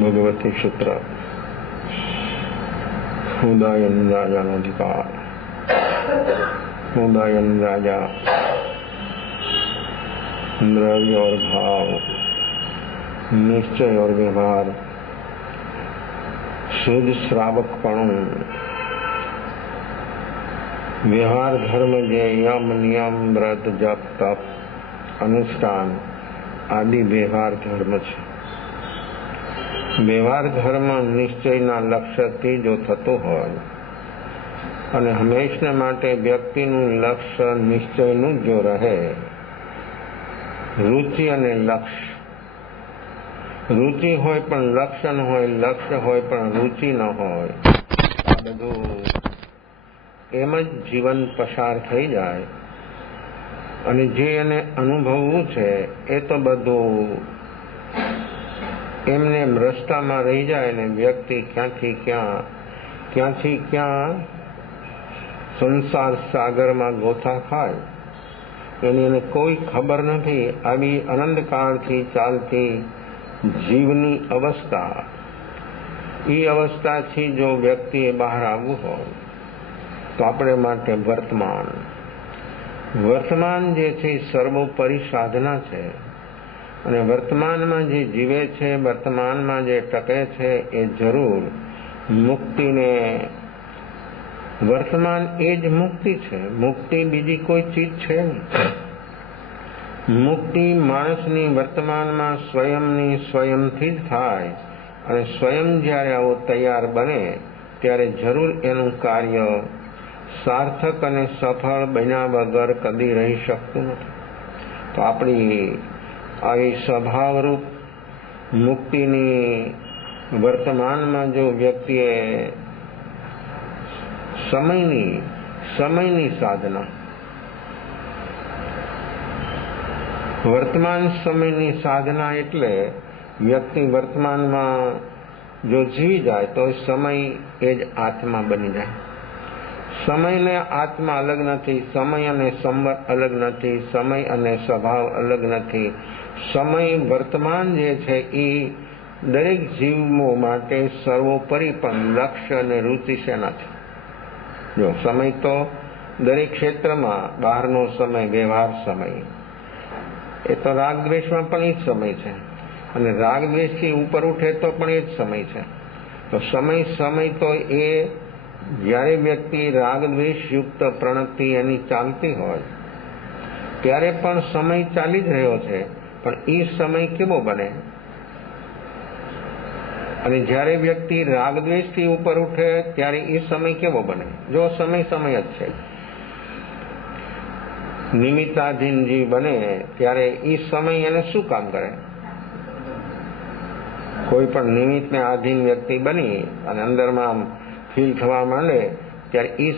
ભગવતી સૂત્ર ઉદયન રાજાનો અધિકાર। उदयन राजा द्रव्य और भाव, निश्चय और व्यवहार, शुद्ध श्रावकपणु, व्यवहार धर्म जे यम नियम व्रत जप तप अनुष्ठान आदि व्यवहार धर्म छे। व्यवहार धर्म निश्चयना लक्ष्यथी जो थतो होय અને હંમેશને માટે વ્યક્તિનું લક્ષ્ય નિશ્ચયનું જો રહે, રુચિ અને લક્ષ્ય, રુચિ હોય પણ લક્ષ્ય ન હોય, લક્ષ્ય હોય પણ રુચિ ન હોય, આ બધું એમ જ જીવન પસાર થઈ જાય અને જે એને અનુભવવું છે એ તો બધું એમને રસ્તામાં રહી જાય ને વ્યક્તિ ક્યાંથી ક્યાં સંસાર સાગરમાં ગોથા ખાય એની એને કોઈ ખબર નથી। આવી અનંતકાળથી ચાલતી જીવની અવસ્થા, એ અવસ્થાથી જો વ્યક્તિએ બહાર આવવું હોય તો આપણે માટે વર્તમાન જે છે સર્વોપરી સાધના છે અને વર્તમાનમાં જે જીવે છે, વર્તમાનમાં જે ટકે છે એ જરૂર મુક્તિને, વર્તમાન એ જ મુક્તિ છે। મુક્તિ બીજી કોઈ ચીજ છે નહીં। મુક્તિ માણસની વર્તમાનમાં સ્વયંની સ્વયંથી જ થાય અને સ્વયં જ્યારે આવો તૈયાર બને ત્યારે જરૂર એનું કાર્ય સાર્થક અને સફળ બન્યા વગર કદી રહી શકતું નથી। તો આપણી આવી સ્વભાવરૂપ મુક્તિની વર્તમાનમાં જો વ્યક્તિએ સમયની સાધના, વર્તમાન સમયની સાધના એટલે વ્યક્તિ વર્તમાનમાં જો જીવી જાય તો સમય એ જ આત્મા બની જાય। સમય ને આત્મા અલગ નથી, સમય અને સંવત અલગ નથી, સમય અને સ્વભાવ અલગ નથી। સમય વર્તમાન જે છે એ દરેક જીવો માટે સર્વોપરી પણ લક્ષ્ય અને રુચિ શેના છે? જો સમય તો દરેક ક્ષેત્રમાં, બહારનો સમય, વ્યવહાર સમય, એ તો રાગ દ્વેષમાં પણ એ જ સમય છે અને રાગ દ્વેષથી ઉપર ઉઠે તો પણ એ જ સમય છે। તો સમય તો એ જ્યારે વ્યક્તિ રાગ દ્વેષ યુક્ત પ્રણતિ એની ચાલતી હોય ત્યારે પણ સમય ચાલી જ રહ્યો છે, પણ એ સમય કેવો બને? અને જ્યારે વ્યક્તિ રાગ દ્વેષથી ઉપર ઉઠે ત્યારે એ સમય કેવો બને? જો સમય જ છે। નિમિત્તાધીન જીવ બને ત્યારે એ સમય એને શું કામ કરે? કોઈ પણ નિમિત્તને આધીન વ્યક્તિ બની અને અંદરમાં ફીલ થવા માંડે ત્યારે એ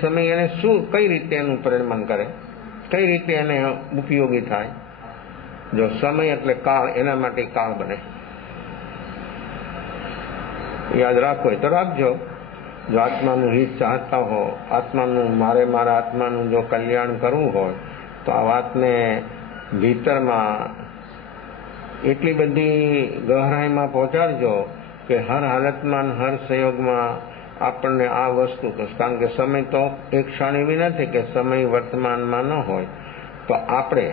સમય એને શું, કઈ રીતે એનું પરિણમન કરે, કઈ રીતે એને ઉપયોગી થાય? જો સમય એટલે કાળ, એના માટે કાળ બને। યાદ રાખો તો રાખજો। જો આત્માનું હિત ચાહતા હો, મારા આત્માનું જો કલ્યાણ કરવું હોય તો આ વાતને ભીતરમાં એટલી બધી ગહરાઈમાં પહોંચાડજો કે હર હાલતમાં, હર સંયોગમાં આપણને આ વસ્તુ થશે। કારણ કે સમય તો એક ક્ષણ એવી નથી કે સમય વર્તમાનમાં ન હોય, તો આપણે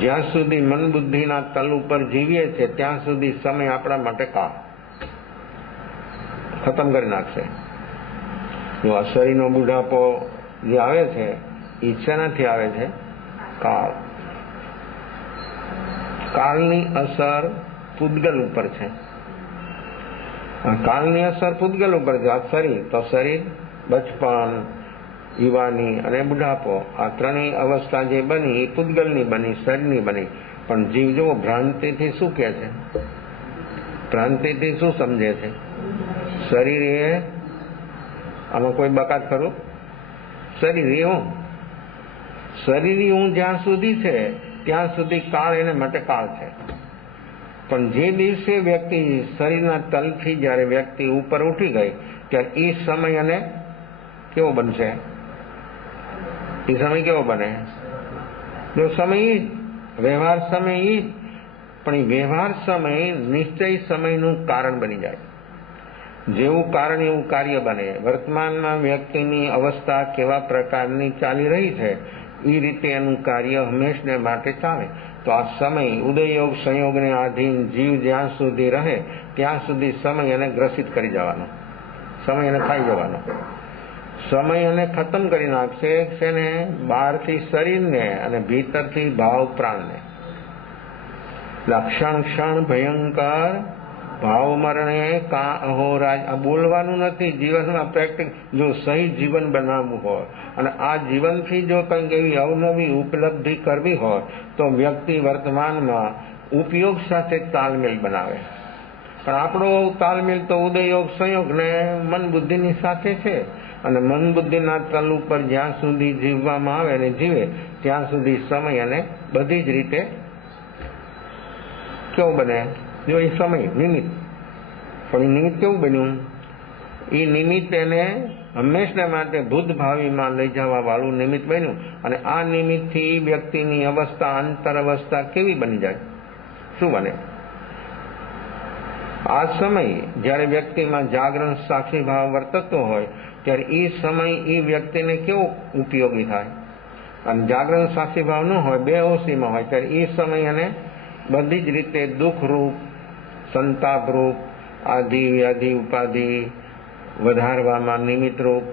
જ્યાં સુધી મન બુદ્ધિના તલ ઉપર જીવીએ છીએ ત્યાં સુધી સમય આપણા માટે કાળ ખતમ કરી નાખશે। જો આ શરીરનો બુઢાપો જે આવે છે, ઈચ્છાનાથી આવે છે, કાળની અસર પૂતગલ ઉપર છે। કાળની અસર પૂતગલ ઉપર છે। આ શરીર તો શરીર, બચપન, યુવાની અને બુઢાપો, આ ત્રણેય અવસ્થા જે બની એ પૂતગલની બની, શરીરની બની। પણ જીવ જો ભ્રાંતિથી શું કહે છે, ભ્રાંતિથી શું સમજે છે? શરીર એ, આમાં કોઈ બકાત ખરું? શરીર હું જ્યાં સુધી છે ત્યાં સુધી કાળ એને માટે કાળ છે। પણ જે દિવસે વ્યક્તિ શરીરના તલથી જ્યારે વ્યક્તિ ઉપર ઉઠી ગઈ ત્યારે એ સમય એને કેવો બનશે? એ સમય કેવો બને? જો સમય ઈ જ, વ્યવહાર સમય ઈ જ, પણ એ વ્યવહાર સમય નિશ્ચય સમયનું કારણ બની જાય. જેવું કારણ એવું કાર્ય બને. વર્તમાનમાં વ્યક્તિની અવસ્થા કેવા પ્રકારની ચાલી રહી છે એ રીતે એનું કાર્ય હંમેશને માટે ચાલે. તો આ સમય ઉદયયોગ સંયોગને આધીન જીવ જ્યાં સુધી રહે ત્યાં સુધી સમય એને ગ્રસિત કરી જવાનો, સમય એને ખાઈ જવાનો. સમય એને ખતમ કરી નાખશે છે ને, બહારથી શરીરને અને ભીતરથી ભાવ પ્રાણને. લક્ષણ ક્ષણ ભયંકર ભાવ મરણે કા અહોરાજ. આ બોલવાનું નથી, જીવનમાં પ્રેક્ટિસ. જો સહી જીવન બનાવવું હોય અને આ જીવનથી જો કંઈક એવી અવનવી ઉપલબ્ધિ કરવી હોય તો વ્યક્તિ વર્તમાનમાં ઉપયોગ સાથે તાલમેલ બનાવે. પણ આપણો તાલમેલ તો ઉદયયોગ સંયોગ ને મન બુદ્ધિની સાથે છે. અને મન બુદ્ધિના તલ ઉપર જ્યાં સુધી જીવવામાં આવે અને જીવે ત્યાં સુધી સમય અને બધી જ રીતે કેવું બને? જો એ સમય નિમિત્ત, પણ એ નિમિત્ત કેવું બન્યું? એ નિમિત્ત એને હંમેશને માટે ભૂત ભાવીમાં લઈ જવા વાળું નિમિત્ત બન્યું. અને આ નિમિત્તથી વ્યક્તિની અવસ્થા, અંતર અવસ્થા કેવી બની જાય? શું બને? આ સમય જ્યારે વ્યક્તિમાં જાગરણ સાક્ષી ભાવ વર્તતો હોય ત્યારે એ સમય એ વ્યક્તિને કેવો ઉપયોગી થાય? અને જાગરણ સાક્ષી ભાવ ન હોય, બે ઓસીમાં હોય, ત્યારે એ સમય એને બધી જ રીતે દુઃખરૂપ, સંતાપરૂપ, આધિ વ્યાધિ ઉપાધિ વધારવામાં નિમિત્તરૂપ,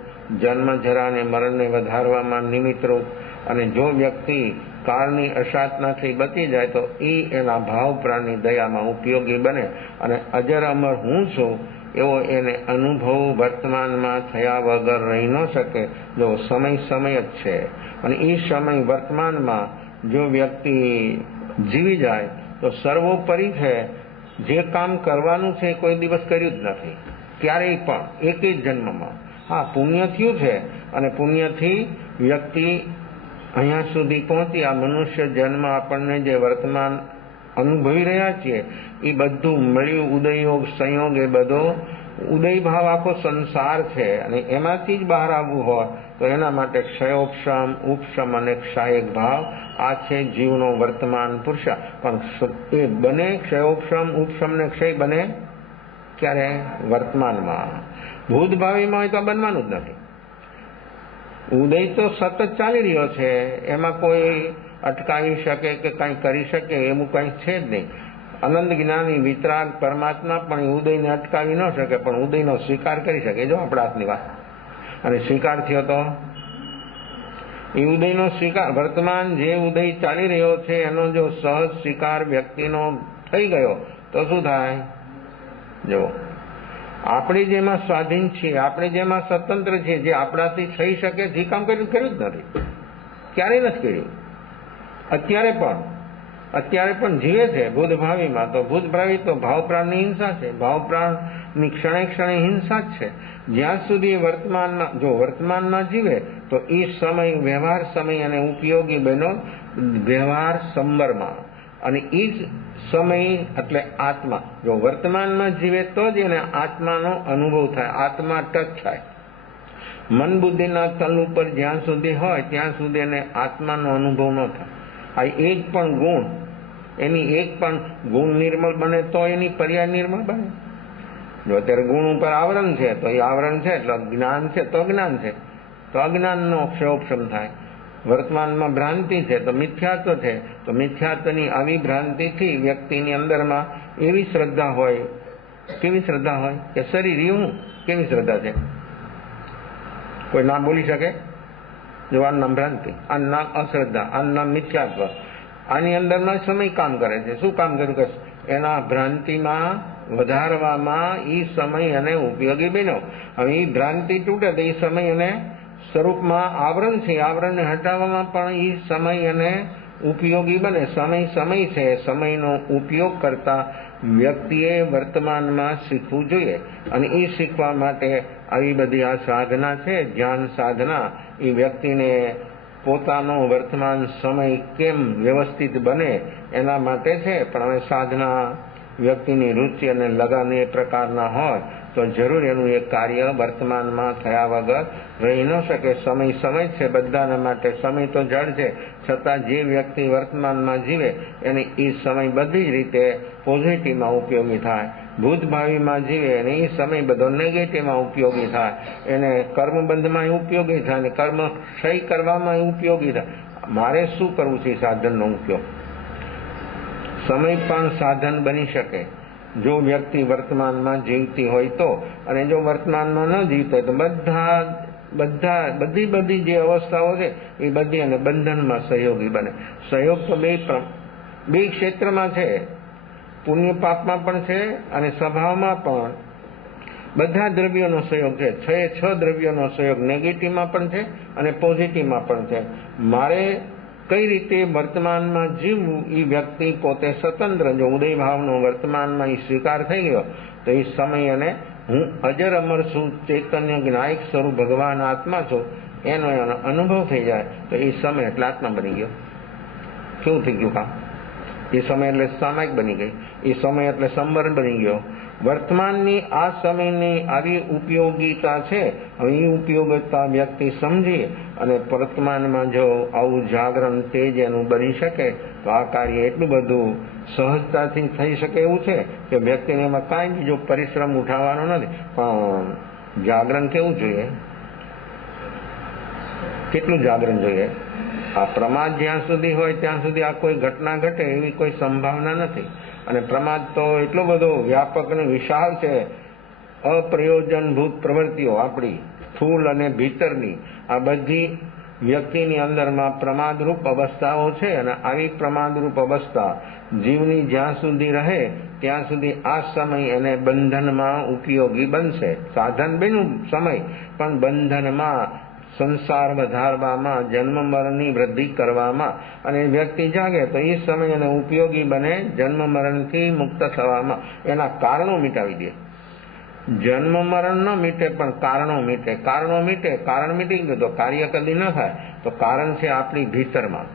જન્મ જરા અને મરણને વધારવામાં નિમિત્તરૂપ. અને જો વ્યક્તિ કાળની અસાધનાથી બચી જાય તો એ એના ભાવ પ્રાણની દયામાં ઉપયોગી બને અને અજર અમર હું છું એવો એને અનુભવ વર્તમાનમાં થયા વગર રહી ન શકે. જો સમય સમય જ છે અને એ સમય વર્તમાનમાં જો વ્યક્તિ જીવી જાય તો સર્વોપરી છે. જે કામ કરવાનું છે કોઈ દિવસ કર્યું જ નથી ક્યારેય પણ, એક જ જન્મમાં. હા, પુણ્ય થયું છે અને પુણ્યથી વ્યક્તિ અહીંયા સુધી પહોંચી. આ મનુષ્ય જન્મ આપણને જે વર્તમાન અનુભવી રહ્યા છીએ એ બધું મળ્યું ઉદયયોગ સંયોગ, એ બધો ઉદય ભાવ આખો સંસાર છે. અને એમાંથી જ બહાર આવવું હોય તો એના માટે ક્ષયોપશમ, ઉપશમ અને ક્ષાયક ભાવ આ છે જીવનો વર્તમાન પુરુષાર્થ. પણ એ બને ક્ષયોપશમ, ઉપશમ ને ક્ષય બને ક્યારે? વર્તમાનમાં. ભૂતભાવીમાં હોય તો બનવાનું જ નથી. ઉદય તો સતત ચાલી રહ્યો છે, એમાં કોઈ અટકાવી શકે કે કંઈ કરી શકે એવું કંઈ છે જ નહીં. અનંત જ્ઞાની વિતરાગ પરમાત્મા પણ ઉદયને અટકાવી ન શકે, પણ ઉદયનો સ્વીકાર કરી શકે. જો આપણા હાથની વાત. અને સ્વીકાર થયો તો એ ઉદયનો સ્વીકાર, વર્તમાન જે ઉદય ચાલી રહ્યો છે એનો જો સહજ સ્વીકાર વ્યક્તિનો થઈ ગયો તો શું થાય? જો આપણે જેમાં સ્વાધીન છીએ, આપણે જેમાં સ્વતંત્ર છીએ, જે આપણાથી થઈ શકે જે કામ કર્યું જ નથી, ક્યારેય નથી કર્યું. અત્યારે પણ જીવે છે ભૂતભાવીમાં. તો ભૂતભાવી તો ભાવ પ્રાણની હિંસા છે, ભાવ પ્રાણની ક્ષણે ક્ષણે હિંસા જ છે. જ્યાં સુધી વર્તમાનમાં, જો વર્તમાનમાં જીવે તો એ સમય વ્યવહાર સમય અને ઉપયોગી બન્યો વ્યવહાર સંબરમાં. અને એ જ સમય એટલે આત્મા. જો વર્તમાનમાં જીવે તો જ એને આત્માનો અનુભવ થાય, આત્મા ટચ થાય. મન બુદ્ધિના તલ ઉપર જ્યાં સુધી હોય ત્યાં સુધી એને આત્માનો અનુભવ ન થાય. આ એક પણ ગુણ, એની એક પણ ગુણ નિર્મળ બને તો એની પર્યાય નિર્મળ બને. જો અત્યારે ગુણ ઉપર આવરણ છે તો એ આવરણ છે એટલે જ્ઞાન છે તો અજ્ઞાન છે, તો અજ્ઞાનનો ક્ષયોપશમ થાય. વર્તમાનમાં ભ્રાંતિ છે તો મિથ્યાત્વ છે, તો મિથ્યાત્વની આવી ભ્રાંતિથી વ્યક્તિની અંદરમાં એવી શ્રદ્ધા હોય. કેવી શ્રદ્ધા હોય? કે શરીર એવું. કેવી શ્રદ્ધા છે? કોઈ ના બોલી શકે? જો આનું નામ ભ્રાંતિ, આનું નામ અશ્રદ્ધા, આનું નામ મિથ્યાત્વ. આની અંદરના સમય કામ કરે છે. શું કામ કર્યું? કે એના ભ્રાંતિમાં વધારવામાં એ સમય અને ઉપયોગી બન્યો. હવે એ ભ્રાંતિ તૂટે તો એ સમય અને સ્વરૂપમાં આવરણ છે, આવરણને હટાવવામાં પણ એ સમય અને ઉપયોગી બને. સમય છે, સમયનો ઉપયોગ કરતા વ્યક્તિએ વર્તમાનમાં શીખવું જોઈએ. અને એ શીખવા માટે આવી બધી આ સાધના છે, ધ્યાન સાધના. એ વ્યક્તિને પોતાનો વર્તમાન સમય કેમ વ્યવસ્થિત બને એના માટે છે. પણ હવે સાધના વ્યક્તિની રુચિ અને લગન એ પ્રકારના હોય તો જરૂર એનું એ કાર્ય વર્તમાનમાં થયા વગર રહી ન શકે. સમય સમય છે બધાના માટે, સમય તો જડ છે, છતાં જે વ્યક્તિ વર્તમાનમાં જીવે એને એ સમય બધી જ રીતે પોઝિટિવમાં ઉપયોગી થાય. ભૂતભાવીમાં જીવે અને એ સમય બધો નેગેટિવમાં ઉપયોગી થાય. એને કર્મબંધમાં ઉપયોગી થાય અને કર્મ ક્ષય કરવામાં ઉપયોગી થાય. મારે શું કરવું છે? સાધનનો ઉપયોગ. સમય પણ સાધન બની શકે જો વ્યક્તિ વર્તમાનમાં જીવતી હોય તો. અને જો વર્તમાનમાં ન જીવતા હોય તો બધી જે અવસ્થાઓ છે એ બધી અને બંધનમાં સહયોગી બને. સહયોગ તો બે ક્ષેત્રમાં છે, પુણ્ય પાપમાં પણ છે અને સ્વભાવમાં પણ. બધા દ્રવ્યોનો સહયોગ છે. 6 દ્રવ્યોનો સહયોગ નેગેટિવમાં પણ છે અને પોઝિટિવમાં પણ છે. મારે કઈ રીતે વર્તમાનમાં જીવવું એ વ્યક્તિ પોતે સ્વતંત્ર. જો ઉદય ભાવનો વર્તમાનમાં એ સ્વીકાર થઈ ગયો તો એ સમય અને હું અજર અમર છું, ચૈતન્ય જ્ઞાયક સ્વરૂપ ભગવાન આત્મા છું એનો અનુભવ થઈ જાય તો એ સમય એટલે આત્મા બની ગયો. શું થઈ ગયું કામ? એ સમય એટલે સામાયિક બની ગઈ. એ સમય એટલે સંવર બની ગયો. વર્તમાનની આ સમયની આવી ઉપયોગીતા છે. હવે એ ઉપયોગિતા વ્યક્તિ સમજી અને વર્તમાનમાં જો આવું જાગરણ તેજ એનું બની શકે તો આ કાર્ય એટલું બધું સહજતાથી થઈ શકે એવું છે કે વ્યક્તિને એમાં કાંઈ બીજો પરિશ્રમ ઉઠાવવાનો નથી. પણ જાગરણ કેવું જોઈએ? કેટલું જાગરણ જોઈએ? આ પ્રમાદ જ્યાં સુધી હોય ત્યાં સુધી આ કોઈ ઘટના ઘટે એવી કોઈ સંભાવના નથી. અને પ્રમાદ તો એટલો બધો વ્યાપક અને વિશાળ છે. અપ્રયોજનભૂત પ્રવૃત્તિઓ આપણી સ્થૂળ અને ભીતરની આ બધી વ્યક્તિની અંદરમાં પ્રમાદરૂપ અવસ્થાઓ છે. અને આવી પ્રમાદરૂપ અવસ્થા જીવની જ્યાં સુધી રહે ત્યાં સુધી આ સમય એને બંધનમાં ઉપયોગી બનશે. સાધન બન્યું સમય, પણ બંધનમાં સંસાર વધારવામાં, જન્મ મરણની વૃદ્ધિ કરવામાં અને વ્યક્તિ જાગે તો એ સમય એને ઉપયોગી બને જન્મ મરણથી મુક્ત થવામાં. એના કારણો મિટાવી દે. જન્મ મરણ ન મીટે પણ કારણો મીટે. કારણો મીટે, કારણ મીટી ગયું તો કાર્ય કદી ન થાય. તો કારણ છે આપણી ભીતરમાં.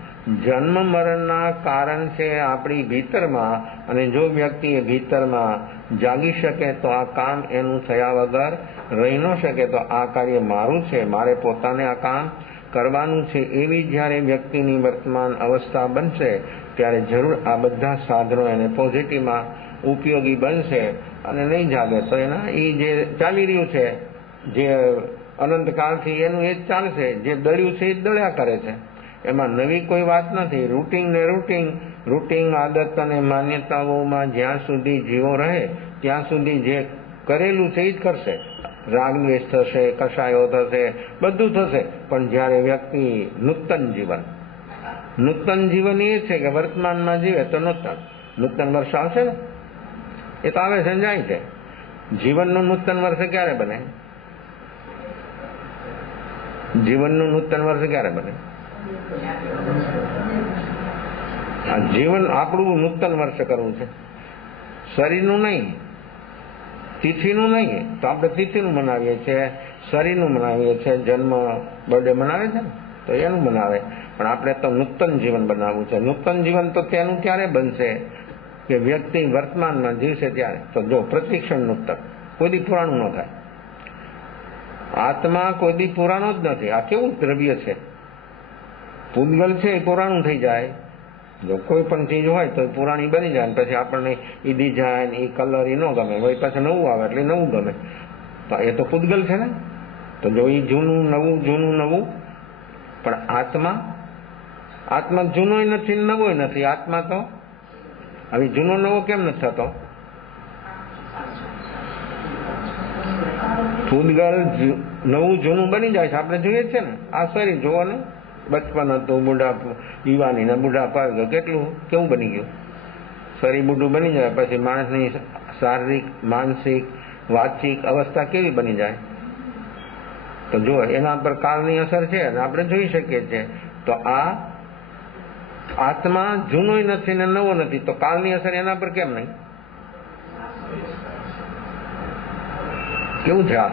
જન્મ મરણના કારણ છે આપણી ભીતરમાં. અને જો વ્યક્તિ એ ભીતરમાં જાગી શકે તો આ કામ એનું થયા વગર રહી ન શકે. તો આ કાર્ય મારું છે, મારે પોતાને આ કામ કરવાનું છે એવી જ્યારે વ્યક્તિની વર્તમાન અવસ્થા બનશે ત્યારે જરૂર આ બધા સાધનો એને પોઝિટિવમાં ઉપયોગી બનશે. અને નહીં જાગે તો એના એ જે ચાલી રહ્યું છે જે અનંતકાળથી એનું એ જ ચાલશે. જે દળ્યું છે એ જ દળ્યા કરે છે. એમાં નવી કોઈ વાત નથી. રૂટિન આદત અને માન્યતાઓમાં જ્યાં સુધી જીવો રહે ત્યાં સુધી જે કરેલું છે એ જ કરશે. રાગ દ્વેષ થશે, કષાયો થશે, બધું થશે. પણ જ્યારે વ્યક્તિ નૂતન જીવન એ છે કે વર્તમાનમાં જીવે તો નૂતન વર્ષ આવશે ને, એ તો આવે છે જાય છે. જીવનનું નૂતન વર્ષ ક્યારે બને? જીવનનું નૂતન વર્ષ ક્યારે બને? આ જીવન આપણું નૂતન વર્ષ કરવું છે, શરીરનું નહીં, તિથિનું નહીં. તો આપણે તિથિનું મનાવીએ છીએ, શરીરનું મનાવીએ છીએ. જન્મ બર્થડે મનાવે છે ને તો એનું મનાવે. પણ આપણે તો નૂતન જીવન બનાવવું છે. નૂતન જીવન તો તેનું ક્યારે બનશે કે વ્યક્તિ વર્તમાનમાં જીવશે ત્યારે. તો જો પ્રતિક્ષણ નૂતન, કોઈ દી પુરાણું ન થાય. આત્મા કોઈ દી પુરાણો જ નથી. આ કેવું દ્રવ્ય છે? પૂતગલ છે એ પુરાણું થઈ જાય. જો કોઈ પણ ચીજ હોય તો પુરાણી બની જાય. પછી આપણને એ ડિઝાઇન, એ કલર એ ન ગમે, પછી પાછું નવું આવે એટલે નવું ગમે. તો એ તો પૂતગલ છે ને. તો જો એ જૂનું નવું. પણ આત્મા જૂનોય નથી, નવોય નથી. આત્મા તો હવે જૂનો નવો કેમ નથી થતો? પૂતગલ નવું જૂનું બની જાય છે. આપણે જોઈએ છે ને આ શરીર જોવો ને, બચપન હતું, યુવાની ને બુઢાપા કેવું બની ગયું? શરીર બુઢું બની જાય પછી માણસની શારીરિક, માનસિક, વાચિક અવસ્થા કેવી બની જાય? તો જો એના પર કાળની અસર છે અને આપણે જોઈ શકીએ છીએ. તો આ આત્મા જૂનોય નથી ને નવો નથી, તો કાળની અસર એના પર કેમ નહીં? કેવું છે આ?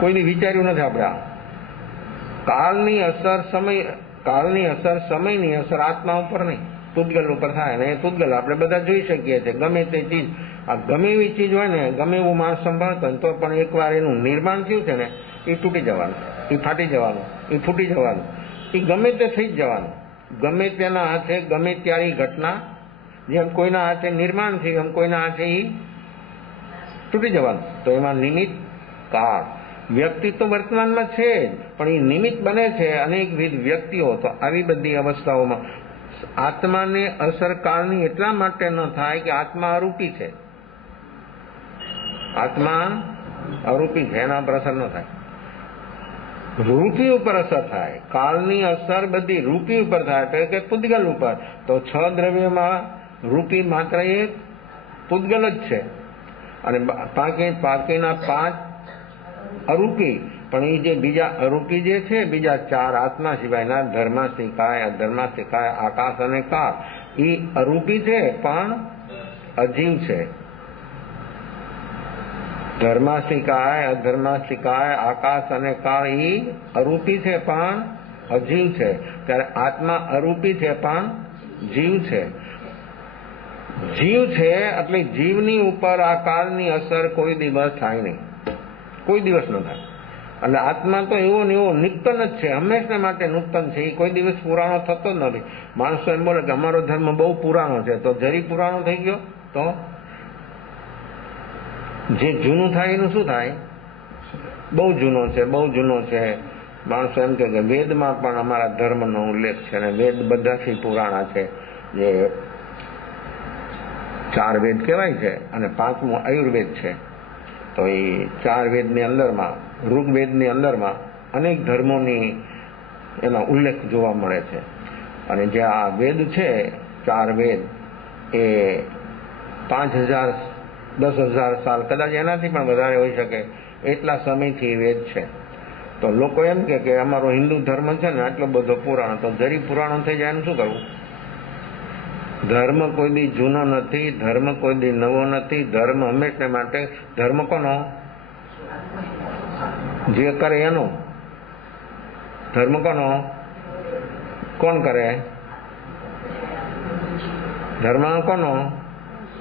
કોઈને વિચાર્યું નથી આપણે. આ કાળની અસર સમયની અસર આત્મા ઉપર નહીં. પૂતગલ ઉપર થાય, અને એ પૂતગલ આપણે બધા જોઈ શકીએ છીએ. ગમે તે ચીજ, આ ગમે એવી ચીજ હોય ને, ગમે એવું માણસ સંભાળતો હોય તો પણ એકવાર એનું નિર્માણ થયું છે ને, એ તૂટી જવાનું, એ ફાટી જવાનું, એ ફૂટી જવાનું, એ ગમે તે થઈ જ જવાનું. ગમે તેના હાથે ગમે ત્યારે ઘટના, જેમ કોઈના હાથે નિર્માણ થયું એમ કોઈના હાથે એ તૂટી જવાનું. તો એમાં નિમિત્ત કાળ, વ્યક્તિ તો વર્તમાનમાં છે જ, પણ એ નિમિત્ત બને છે અનેકવિધ વ્યક્તિઓ. તો આવી બધી અવસ્થાઓમાં આત્માને અસર કાળની એટલા માટે ન થાય કે આત્મા અરૂપી છે. આત્મા અરૂપી છે, એના પર અસર ન થાય. રૂપી ઉપર અસર થાય. કાળની અસર બધી રૂપી ઉપર થાય, એટલે કે પૂતગલ ઉપર. તો 6 દ્રવ્યમાં રૂપી માત્ર એક પૂતગલ જ છે, અને બાકીના 5 અરૂપી. પણ એ જે બીજા અરૂપી જે છે, બીજા 4 આત્મા સિવાયના ધર્માસ્તિકાય, અધર્માસ્તિકાય, આકાશ અને કાળ, એ અરૂપી છે પણ અજીવ છે. ધર્માસ્તિકાય, અધર્માસ્તિકાય, આકાશ અને કાળ એ અરૂપી છે પણ અજીવ છે. ત્યારે આત્મા અરૂપી છે પણ જીવ છે. જીવ છે એટલે જીવની ઉપર આ કાળની અસર કોઈ દિવસ થાય નહીં, કોઈ દિવસ ન થાય. એટલે આત્મા તો એવો ને એવો નિત્યન જ છે, હંમેશા માટે નૂતન છે. એ કોઈ દિવસ પુરાણો થતો જ નથી. માણસો એમ બોલે કે અમારો ધર્મ બહુ પુરાણો છે, તો જરી પુરાણો થઈ ગયો તો જે જૂનું થાય એનું શું થાય? બહુ જૂનો છે, બહુ જૂનો છે. માણસો એમ કે વેદમાં પણ અમારા ધર્મનો ઉલ્લેખ છે, અને વેદ બધાથી પુરાણા છે. જે 4 વેદ કહેવાય છે, અને 5મો આયુર્વેદ છે. તો એ 4 વેદની અંદરમાં, ઋગ્વેદની અંદરમાં અનેક ધર્મોની એનો ઉલ્લેખ જોવા મળે છે. અને જે આ વેદ છે, 4 વેદ, એ 5000 10,000 સાલ, કદાચ એનાથી પણ વધારે હોઈ શકે, એટલા સમયથી વેદ છે. તો લોકો એમ કે અમારો હિન્દુ ધર્મ છે ને આટલો બધો પુરાણો, તો જરી પુરાણો થઈ જાય એનું શું કરવું? ધર્મ કોઈ દી જૂનો નથી, ધર્મ કોઈ દી નવો નથી. ધર્મ હંમેશા માટે, ધર્મ કોનો? જે કરે એનો ધર્મ. કોનો? કોણ કરે ધર્મ? કોનો?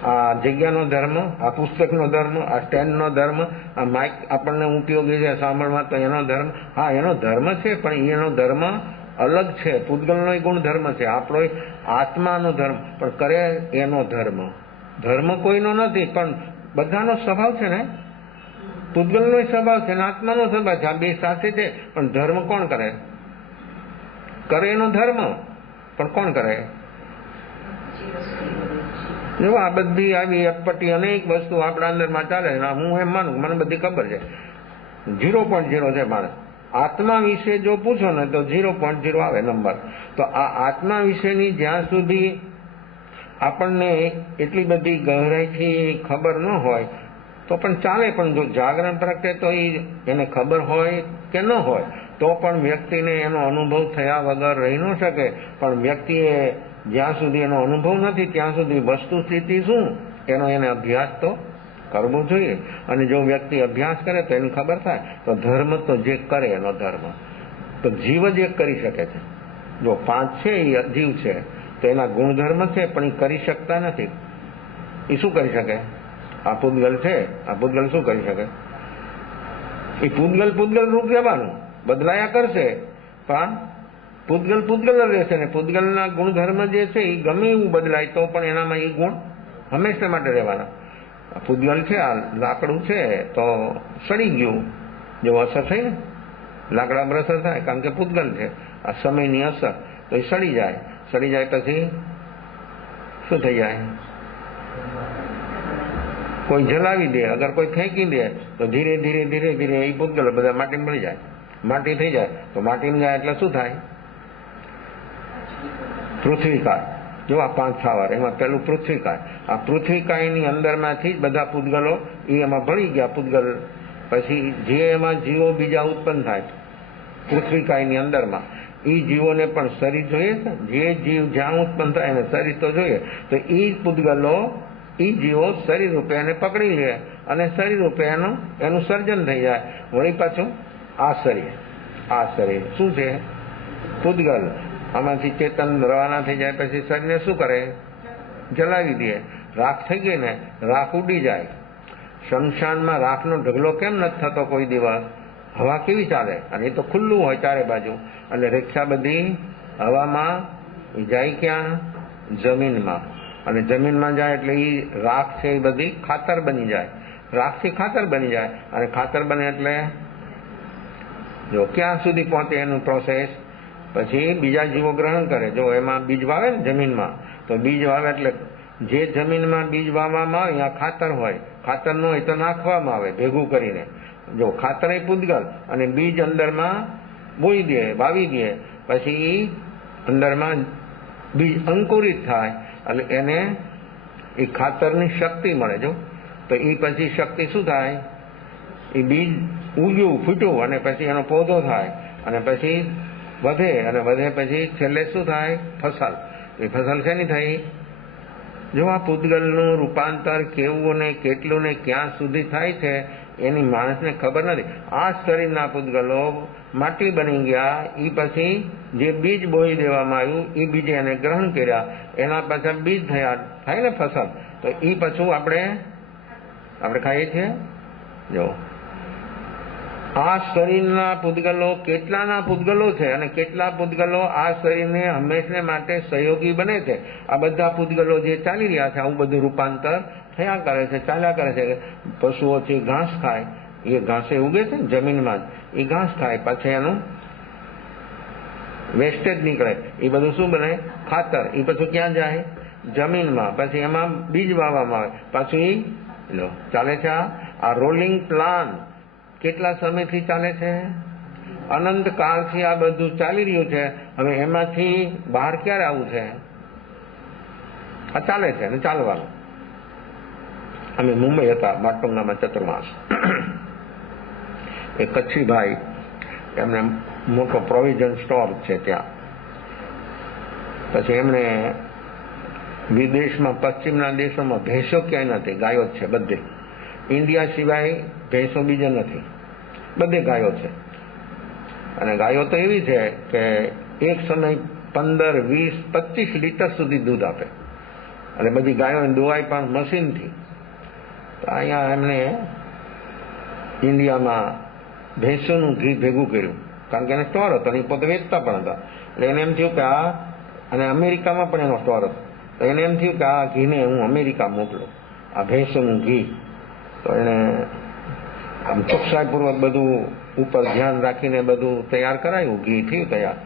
આ જગ્યાનો ધર્મ, આ પુસ્તકનો ધર્મ, આ સ્ટેન્ડનો ધર્મ, આ માઇક આપણને ઉપયોગી છે સાંભળવા, તો એનો ધર્મ. હા, એનો ધર્મ છે, પણ એનો ધર્મ અલગ છે. પૂતગલનો ગુણ ધર્મ છે, આપણો આત્માનો ધર્મ, પણ કરે એનો ધર્મ. ધર્મ કોઈનો નથી, પણ બધાનો સ્વભાવ છે ને. પૂતગલનો સ્વભાવ છે ને આત્માનો સ્વભાવ છે, આ બે સાથે છે. પણ ધર્મ કોણ કરે? કરે એનો ધર્મ, પણ કોણ કરે? જો આ બધી આવી અટપટી અનેક વસ્તુ આપણા અંદરમાં ચાલે છે. હું એમ માનું, મને બધી ખબર છે. 0.0 છે માણસ. આત્મા વિશે જો પૂછો ને તો 0.0 આવે નંબર. તો આ આત્મા વિશેની જ્યાં સુધી આપણને એટલી બધી ગહેરાઈથી ખબર ન હોય તો પણ ચાલે. પણ જો જાગરણ પ્રગટે તો એને ખબર હોય કે ન હોય, તો પણ વ્યક્તિને એનો અનુભવ થયા વગર રહી ન શકે. પણ વ્યક્તિએ જ્યાં સુધી એનો અનુભવ નથી ત્યાં સુધી વસ્તુ સ્થિતિ શું, એનો એને અભ્યાસ તો કરવો જોઈએ. અને જો વ્યક્તિ અભ્યાસ કરે તો એની ખબર થાય. તો ધર્મ તો જે કરે એનો ધર્મ, તો જીવ જ એક કરી શકે છે. જો 5 છે એ અજીવ છે, તો એના ગુણધર્મ છે, પણ એ કરી શકતા નથી. એ શું કરી શકે? આ પૂતગલ છે, આ પૂતગલ શું કરી શકે? એ પૂતગલ રૂપ રહેવાનું, બદલાયા કરશે, પણ પૂતગલ રહેશે ને. પૂતગલના ગુણધર્મ જે છે એ ગમે એવું બદલાય તો પણ એનામાં એ ગુણ હંમેશા માટે રહેવાના. પૂતગલ છે, આ લાકડું છે, તો સડી ગયું, જો અસર થઈ ને, લાકડા પર અસર થાય, કારણ કે પૂતગલ છે. આ સમયની અસર, તો એ સડી જાય. સડી જાય પછી શું થઈ જાય? કોઈ જલાવી દે, અગર કોઈ ફેંકી દે, તો ધીરે ધીરે ધીરે ધીરે એ પૂતગલ બધા માટી મળી જાય, માટી થઈ જાય. તો માટી જાય એટલે શું થાય? પૃથ્વીકાય. જો આ 5 સ્થાવર, એમાં પેલું પૃથ્વીકાય. આ પૃથ્વીકાયની અંદરમાંથી જ બધા પૂતગલો એ એમાં ભળી ગયા. પૂતગલ પછી જે એમાં જીવો બીજા ઉત્પન્ન થાય પૃથ્વીકાયની અંદરમાં, એ જીવોને પણ શરીર જોઈએ છે. જે જીવ જ્યાં ઉત્પન્ન થાય એને શરીર તો જોઈએ. તો એ પૂતગલો, એ જીવો શરીર રૂપે એને પકડી લે, અને શરીર રૂપે એનું સર્જન થઈ જાય. વળી પાછું આ શરીર શું છે? પૂતગલ. આમાંથી ચેતન રવાના થઈ જાય પછી શરીરને શું કરે? જલાવી દે. રાખ થઈ ગઈ ને, રાખ ઉડી જાય. શમશાનમાં રાખનો ઢગલો કેમ નથી થતો કોઈ દિવસ? હવા કેવી ચાલે? અને એ તો ખુલ્લું હોય ચારે બાજુ, એટલે રેખા બધી હવામાં જાય ક્યાં? જમીનમાં. અને જમીનમાં જાય એટલે એ રાખ છે એ બધી ખાતર બની જાય. રાખથી ખાતર બની જાય, અને ખાતર બને એટલે જો ક્યાં સુધી પહોંચે એનું પ્રોસેસ? પછી બીજા જીવો ગ્રહણ કરે. જો એમાં બીજ વાવે ને જમીનમાં, તો બીજ વાવે એટલે જે જમીનમાં બીજ વાવવામાં આવે ત્યાં ખાતર હોય, ખાતર ન હોય તો નાખવામાં આવે ભેગું કરીને. જો ખાતર એ પૂતગલ, અને બીજ અંદરમાં બોઈ દે, વાવી દે, પછી અંદરમાં બીજ અંકુરિત થાય, એટલે એને એ ખાતરની શક્તિ મળે. જો તો એ પછી શક્તિ શું થાય? એ બીજ ઉગ્યું, ફૂટ્યું, અને પછી એનો પૌધો થાય, અને પછી વધે, અને વધે પછી છેલ્લે શું થાય? ફસલ. એ ફસલ શેની થઈ? જો આ પૂતગલનું રૂપાંતર કેવું ને કેટલું ને ક્યાં સુધી થાય છે એની માણસને ખબર નથી. આ શરીરના પૂતગલો માટી બની ગયા, એ પછી જે બીજ બોઈ દેવામાં આવ્યું એ બીજે એને ગ્રહણ કર્યા, એના પાછળ બીજ થયા, થાય ને ફસલ. તો એ પાછું આપણે ખાઈએ છીએ. જો આ શરીરના પૂતગલો કેટલાના પૂતગલો છે, અને કેટલા પૂતગલો આ શરીરને હંમેશને માટે સહયોગી બને છે. આ બધા પૂતગલો જે ચાલી રહ્યા છે, આવું બધું રૂપાંતર થયા કરે છે, ચાલ્યા કરે છે. પશુઓથી ઘાસ ખાય, એ ઘાસે ઉગે છે ને જમીનમાં જ, એ ઘાસ ખાય, પછી એનું વેસ્ટેજ નીકળે, એ બધું શું બને? ખાતર. એ પછી ક્યાં જાય? જમીનમાં. પછી એમાં બીજ વાવવામાં આવે, પાછું એ ચાલે છે. આ રોલિંગ પ્લાન કેટલા સમયથી ચાલે છે? અનંત કાળથી આ બધું ચાલી રહ્યું છે. હવે એમાંથી બહાર ક્યારે આવવું છે? આ ચાલે છે ને ચાલવાનું. અમે મુંબઈ હતા, માટુંગામાં ચતુર્માસ. એ કચ્છી ભાઈ, એમને મોટો પ્રોવિઝન સ્ટોર છે ત્યાં. પછી એમણે વિદેશમાં, પશ્ચિમના દેશોમાં ભેંસો ક્યાંય નથી, ગાયો જ છે બધે. ઇન્ડિયા સિવાય ભેંસો બીજે નથી, બધે ગાયો છે. અને ગાયો તો એવી છે કે એક સમય 15, 20, 25 લીટર સુધી દૂધ આપે. અને બધી ગાયોને દોવાય પણ મશીનથી. તો અહીંયા એમણે ઇન્ડિયામાં ભેંસોનું ઘી ભેગું કર્યું, કારણ કે એને સ્ટોર હતો, એ પોતે વેચતા પણ હતા. એટલે એને એમ થયું કે અને અમેરિકામાં પણ એનો સ્ટોર હતો. તો એને એમ થયું કે આ ઘીને હું અમેરિકા મોકલું, આ ભેંસોનું ઘી. તો એને આમ ચોકસાઈપૂર્વક બધું ઉપર ધ્યાન રાખીને બધું તૈયાર કરાયું, ઘી થયું તૈયાર.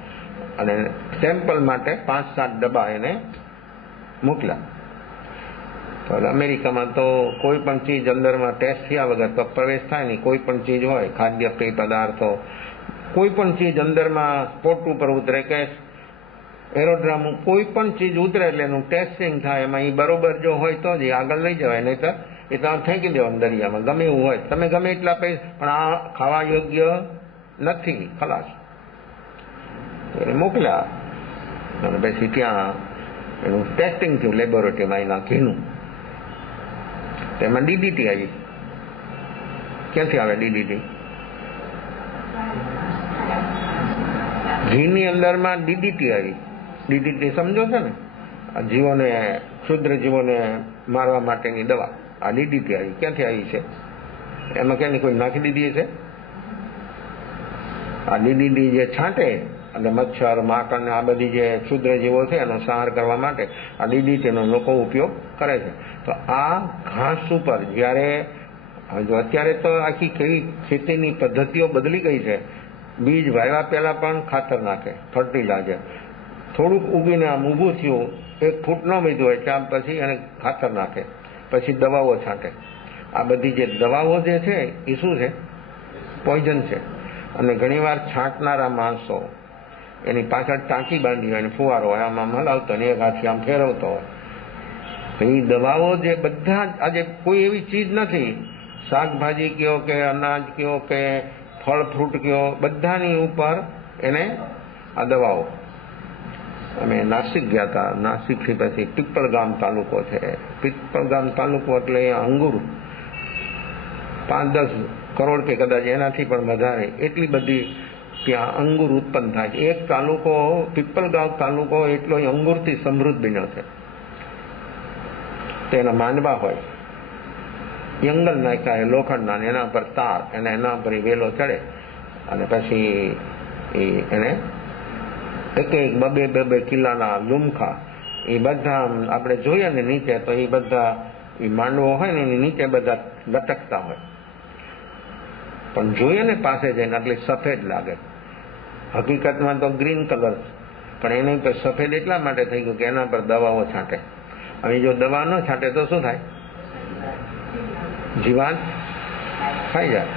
અને સેમ્પલ માટે 5-7 ડબ્બા એને મોકલ્યા. તો અમેરિકામાં તો કોઈ પણ ચીજ અંદરમાં ટેસ્ટ થયા વગર તો પ્રવેશ થાય નહીં. કોઈ પણ ચીજ હોય, ખાદ્ય પેય પદાર્થો, કોઈ પણ ચીજ અંદરમાં સ્પોટ ઉપર ઉતરે કે એરોડ્રામ, કોઈ પણ ચીજ ઉતરે એટલે એનું ટેસ્ટિંગ થાય. એમાં એ બરોબર જો હોય તો જ આગળ લઈ જવાય, નહીં તો એ તમે ફેંકી દેવાનું દરિયામાં. ગમે એવું હોય, તમે ગમે એટલા પૈસા, પણ આ ખાવા યોગ્ય નથી, ખલાસ. એને મોકલ્યા, અને પછી ત્યાં એનું ટેસ્ટિંગ થયું લેબોરેટરીમાં એના ઘીનું. તેમાં ડીડીટી આવી. ક્યાંથી આવે ડીડીટી? ઘીની અંદરમાં ડીડીટી આવી. ડીડીટી સમજો છો ને? આ જીવોને, ક્ષુદ્ર જીવોને મારવા માટેની દવા. આ ડીડીટી આવી. ક્યાંથી આવી છે? એમાં ક્યાંની કોઈ નાખી દીધી છે? આ ડીડીટી જે છાંટે, અને મચ્છર, માકડ ને આ બધી જે ક્ષુદ્ર જીવો છે એનો સંહાર કરવા માટે આ ડીડીટીનો લોકો ઉપયોગ કરે છે. તો આ ઘાસ ઉપર જ્યારે, અત્યારે તો આખી કેવી ખેતીની પદ્ધતિઓ બદલી ગઈ છે. બીજ વાવ્યા પહેલા પણ ખાતર નાખે, ફર્ટિલાઇઝર. થોડુંક ઉગીને આમ ઊભું થયું, 1 ફૂટ ન વીધું હોય ત્યાં પછી એને ખાતર નાખે, પછી દવાઓ છાંટે. આ બધી જે દવાઓ જે છે એ શું છે? પોઈઝન છે. અને ઘણીવાર છાંટનારા માણસો એની પાછળ ટાંકી બાંધી હોય, ફુવારો હોય, આમ હલાવતો ને એક હાથથી આમ ફેરવતો હોય. તો એ દવાઓ જે બધા આજે કોઈ એવી ચીજ નથી, શાકભાજી કયો કે અનાજ કયો કે ફળ ફ્રૂટ કયો, બધાની ઉપર એને આ દવાઓ. અમે નાસિક ગયા હતા. નાસિકથી પછી પીપળગામ તાલુકો છે. પીપળગામ તાલુકો એટલે અંગુર 5-10 કરોડ કે કદાચ એનાથી પણ વધારે, એટલી બધી ત્યાં અંગુર ઉત્પન્ન થાય છે. એક તાલુકો પીપલગાંવ તાલુકો એટલો અંગુરથી સમૃદ્ધ બન્યો છે. તેના માંડવા હોય, જંગલ નાખ્યા લોખંડના, એના પર તાર, અને એના પર વેલો ચડે, અને પછી એને એક બબે કિલ્લાના લુમખા એ બધા આપણે જોઈએ ને નીચે, તો એ બધા માંડવો હોય ને એની નીચે બધા લટકતા હોય, પણ જોઈએ ને પાસે જઈને એટલે સફેદ લાગે. હકીકતમાં તો ગ્રીન કલર, પણ એની પર સફેદ એટલા માટે થઈ ગયું કે એના પર દવાઓ છાંટે. હવે જો દવા ન છાંટે તો શું થાય? જીવાત ખાઈ જાય.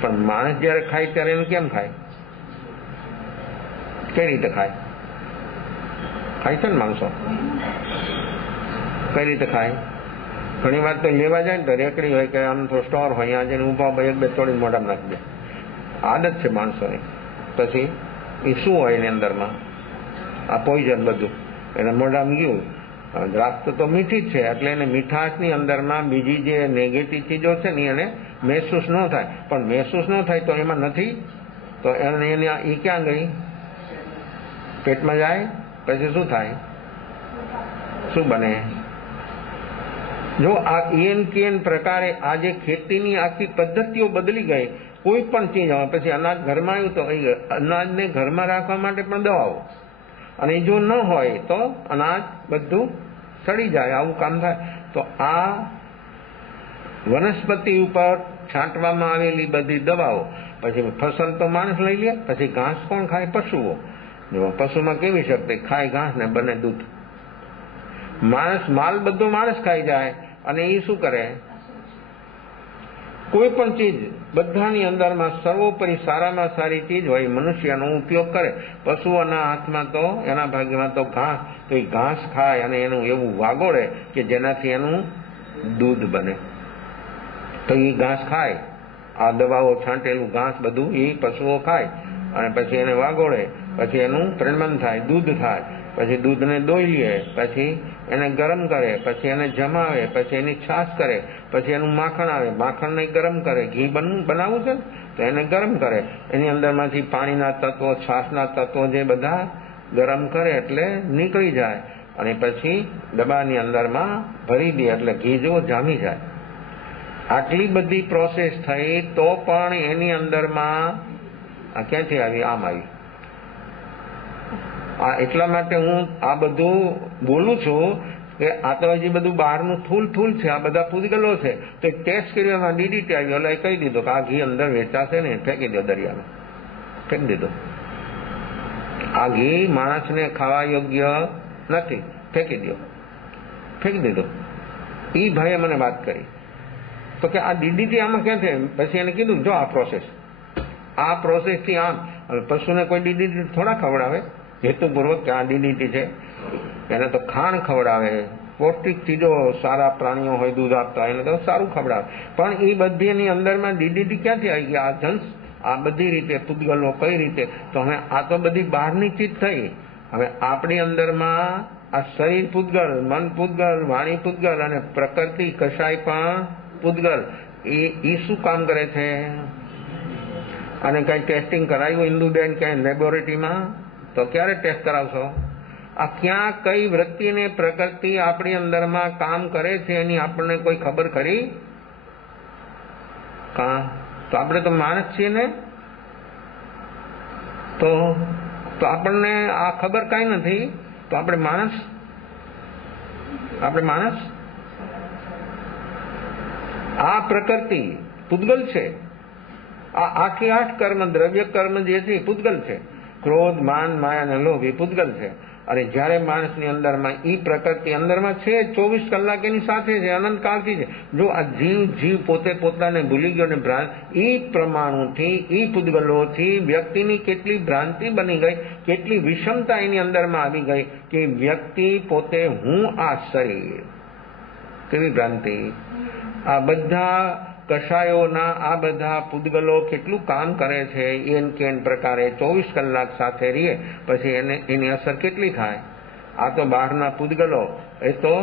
પણ માણસ જયારે ખાય ત્યારે એનું કેમ ખાય? કઈ રીતે ખાય? ખાય છે ને માણસો, કઈ રીતે ખાય? ઘણી વાર તો લેવા જાય ને તો રેકડી હોય કે આમ તો સ્ટોર હોય, અહીંયા જઈને ઉભા એક બે તોડીને મોઢામાં નાખી દે. આદત છે માણસોની. પછી એ શું હોય એની અંદરમાં? આ પોઈઝન બધું એને મોઢામાં ગયું. દ્રાક્ષ તો મીઠી જ છે, એટલે એને મીઠાશની અંદરમાં બીજી જે નેગેટિવ ચીજો છે ને એને મહેસૂસ ન થાય. પણ મહેસૂસ ન થાય તો એમાં નથી, તો એને એ ક્યાં ગઈ? પેટમાં જાય. પછી શું થાય? શું બને? જો આ એન કેન પ્રકારે આ જે ખેતીની આખી પદ્ધતિઓ બદલી ગઈ. કોઈ પણ ચીજ આવે, પછી અનાજ ઘરમાં આવ્યું તો અનાજને ઘરમાં રાખવા માટે પણ દવાઓ, અને જો ન હોય તો અનાજ બધું સડી જાય, આવું કામ થાય. તો આ વનસ્પતિ ઉપર છાંટવામાં આવેલી બધી દવાઓ, પછી ફસલ તો માણસ લઈ લે, પછી ઘાસ કોણ ખાય? પશુઓ. જો પશુમાં કેવી શક્તિ, ખાય ઘાસ ને બને દૂધ. માણસ માલ બધો માણસ ખાઈ જાય, અને એ શું કરે? કોઈ પણ ચીજ બધાની અંદરમાં સર્વોપરી સારામાં સારી ચીજ હોય મનુષ્યનો ઉપયોગ કરે. પશુઓના હાથમાં તો એના ભાગ્યમાં તો ઘાસ, તો એ ઘાસ ખાય અને એનું એવું વાગોળે કે જેનાથી એનું દૂધ બને. તો એ ઘાસ ખાય, આ દવાઓ છાંટેલું ઘાસ બધું એ પશુઓ ખાય, અને પછી એને વાગોળે, પછી એનું પ્રજનન થાય, દૂધ થાય. પછી દૂધને દોઈ લે, પછી એને ગરમ કરે, પછી એને જમાવે, પછી એની છાશ કરે, પછી એનું માખણ આવે, માખણને ગરમ કરે. ઘી બનાવવું છે તો એને ગરમ કરે, એની અંદરમાંથી પાણીના તત્વો, છાશના તત્વો જે બધા ગરમ કરે એટલે નીકળી જાય, અને પછી ડબ્બાની અંદરમાં ભરી દે એટલે ઘી જેવો જામી જાય. આટલી બધી પ્રોસેસ થઈ તો પણ એની અંદરમાં આ ક્યાંથી આવી? આમ આવી. આ એટલા માટે હું આ બધું બોલું છું કે આ તો હજી બધું બહારનું થૂલ છે, આ બધા પૂતગલો છે. તો ટેસ્ટ કર્યો, ડીડીટી આવ્યો, એટલે કહી દીધું કે આ ઘી અંદર વેચાશે ને, ફેંકી દો દરિયામાં, ફેંકી દીધો. આ ઘી માણસને ખાવા યોગ્ય નથી, ફેંકી દો, ફેંકી દીધો. એ ભાઈએ મને વાત કરી તો કે આ ડીડીટી આમાં ક્યાં છે? પછી એને કીધું જો આ પ્રોસેસથી આમ. હવે પશુને કોઈ ડીડીટી થોડા ખવડાવે હેતુપૂર્વક કે આ ડીડીટી છે? એને તો ખાણ ખવડાવે, પૌષ્ટિક ચીજો, સારા પ્રાણીઓ હોય દૂધ આપતા હોય એને તો સારું ખવડાવે. પણ એ બધીની અંદરમાં ડીડીટી ક્યાંથી આવી ગઈ? આ જન્સ આ બધી રીતે પૂતગલો કઈ રીતે? તો હવે આ તો બધી બહારની ચીજ થઈ. હવે આપણી અંદરમાં આ શરીર પૂતગલ, મન પૂતગલ, વાણી પૂતગલ, અને પ્રકૃતિ કશાય પણ પૂતગલ. એ શું કામ કરે છે? અને કઈ ટેસ્ટિંગ કરાયું ઇન્દુબેન ક્યાંય લેબોરેટરીમાં? તો ક્યારે ટેસ્ટ કરાવશો? આ ક્યાં કઈ વૃત્તિ ને પ્રકૃતિ આપણી અંદરમાં કામ કરે છે એની આપણને કોઈ ખબર ખરી? તો આપણે તો માણસ છીએ ને, તો આપણને આ ખબર કઈ નથી. તો આપણે માણસ આ પ્રકૃતિ પૂતગલ છે. આ આઠે 8 કર્મ, દ્રવ્ય કર્મ જે છે પૂતગલ છે. ક્રોધ, માન, માયા અને લોભ એ પૂતગલ છે. અને જયારે માણસની અંદરમાં ઈ પ્રકૃતિ અંદરમાં છે, 24 કલાક એની સાથે છે, અનંત કાળથી છે. જો આ જીવ પોતે પોતાને ભૂલી ગયો ને ઈ પ્રમાણોથી, ઈ પૂતગલોથી વ્યક્તિની કેટલી ભ્રાંતિ બની ગઈ, કેટલી વિષમતા એની અંદરમાં આવી ગઈ કે વ્યક્તિ પોતે હું આ શરીર. કેવી ભ્રાંતિ! આ બધા કષાયોના આ બધા પૂતગલો કેટલું કામ કરે છે, એન કેન પ્રકારે 24 કલાક સાથે રહીએ, પછી એની અસર કેટલી થાય? આ તો બહારના પૂતગલો, એ તો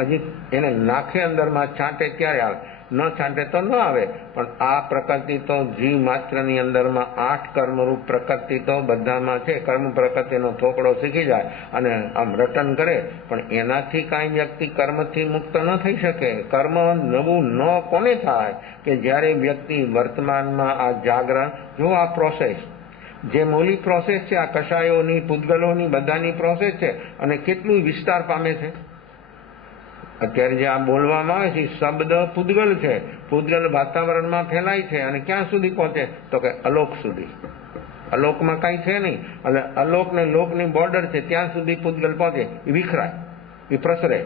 હજી એને નાખે અંદરમાં છાંટે ત્યારે આવે. ન છાંટે તો ન આવે. પણ આ પ્રકૃતિ તો જીવ માત્રની અંદરમાં 8 કર્મરૂપ પ્રકૃતિ તો બધામાં છે. કર્મ પ્રકૃતિનો થોકડો શીખી જાય અને આમ રટન કરે, પણ એનાથી કાંઈ વ્યક્તિ કર્મથી મુક્ત ન થઈ શકે. કર્મ નવું ન કોને થાય કે જ્યારે વ્યક્તિ વર્તમાનમાં આ જાગરણ, જો આ પ્રોસેસ જે મૂલી પ્રોસેસ છે, આ કષાયોની, પૂતગલોની, બધાની પ્રોસેસ છે, અને કેટલું વિસ્તાર પામે છે. અત્યારે જે આ બોલવામાં આવે છે શબ્દ પૂતગલ છે. પૂતગલ વાતાવરણમાં ફેલાય છે અને ક્યાં સુધી પહોંચે તો કે અલોક સુધી. અલોકમાં કાંઈ છે નહીં, અને અલોક ને લોકની બોર્ડર છે, ત્યાં સુધી પૂતગલ પહોંચે, એ વિખરાય, એ પ્રસરે.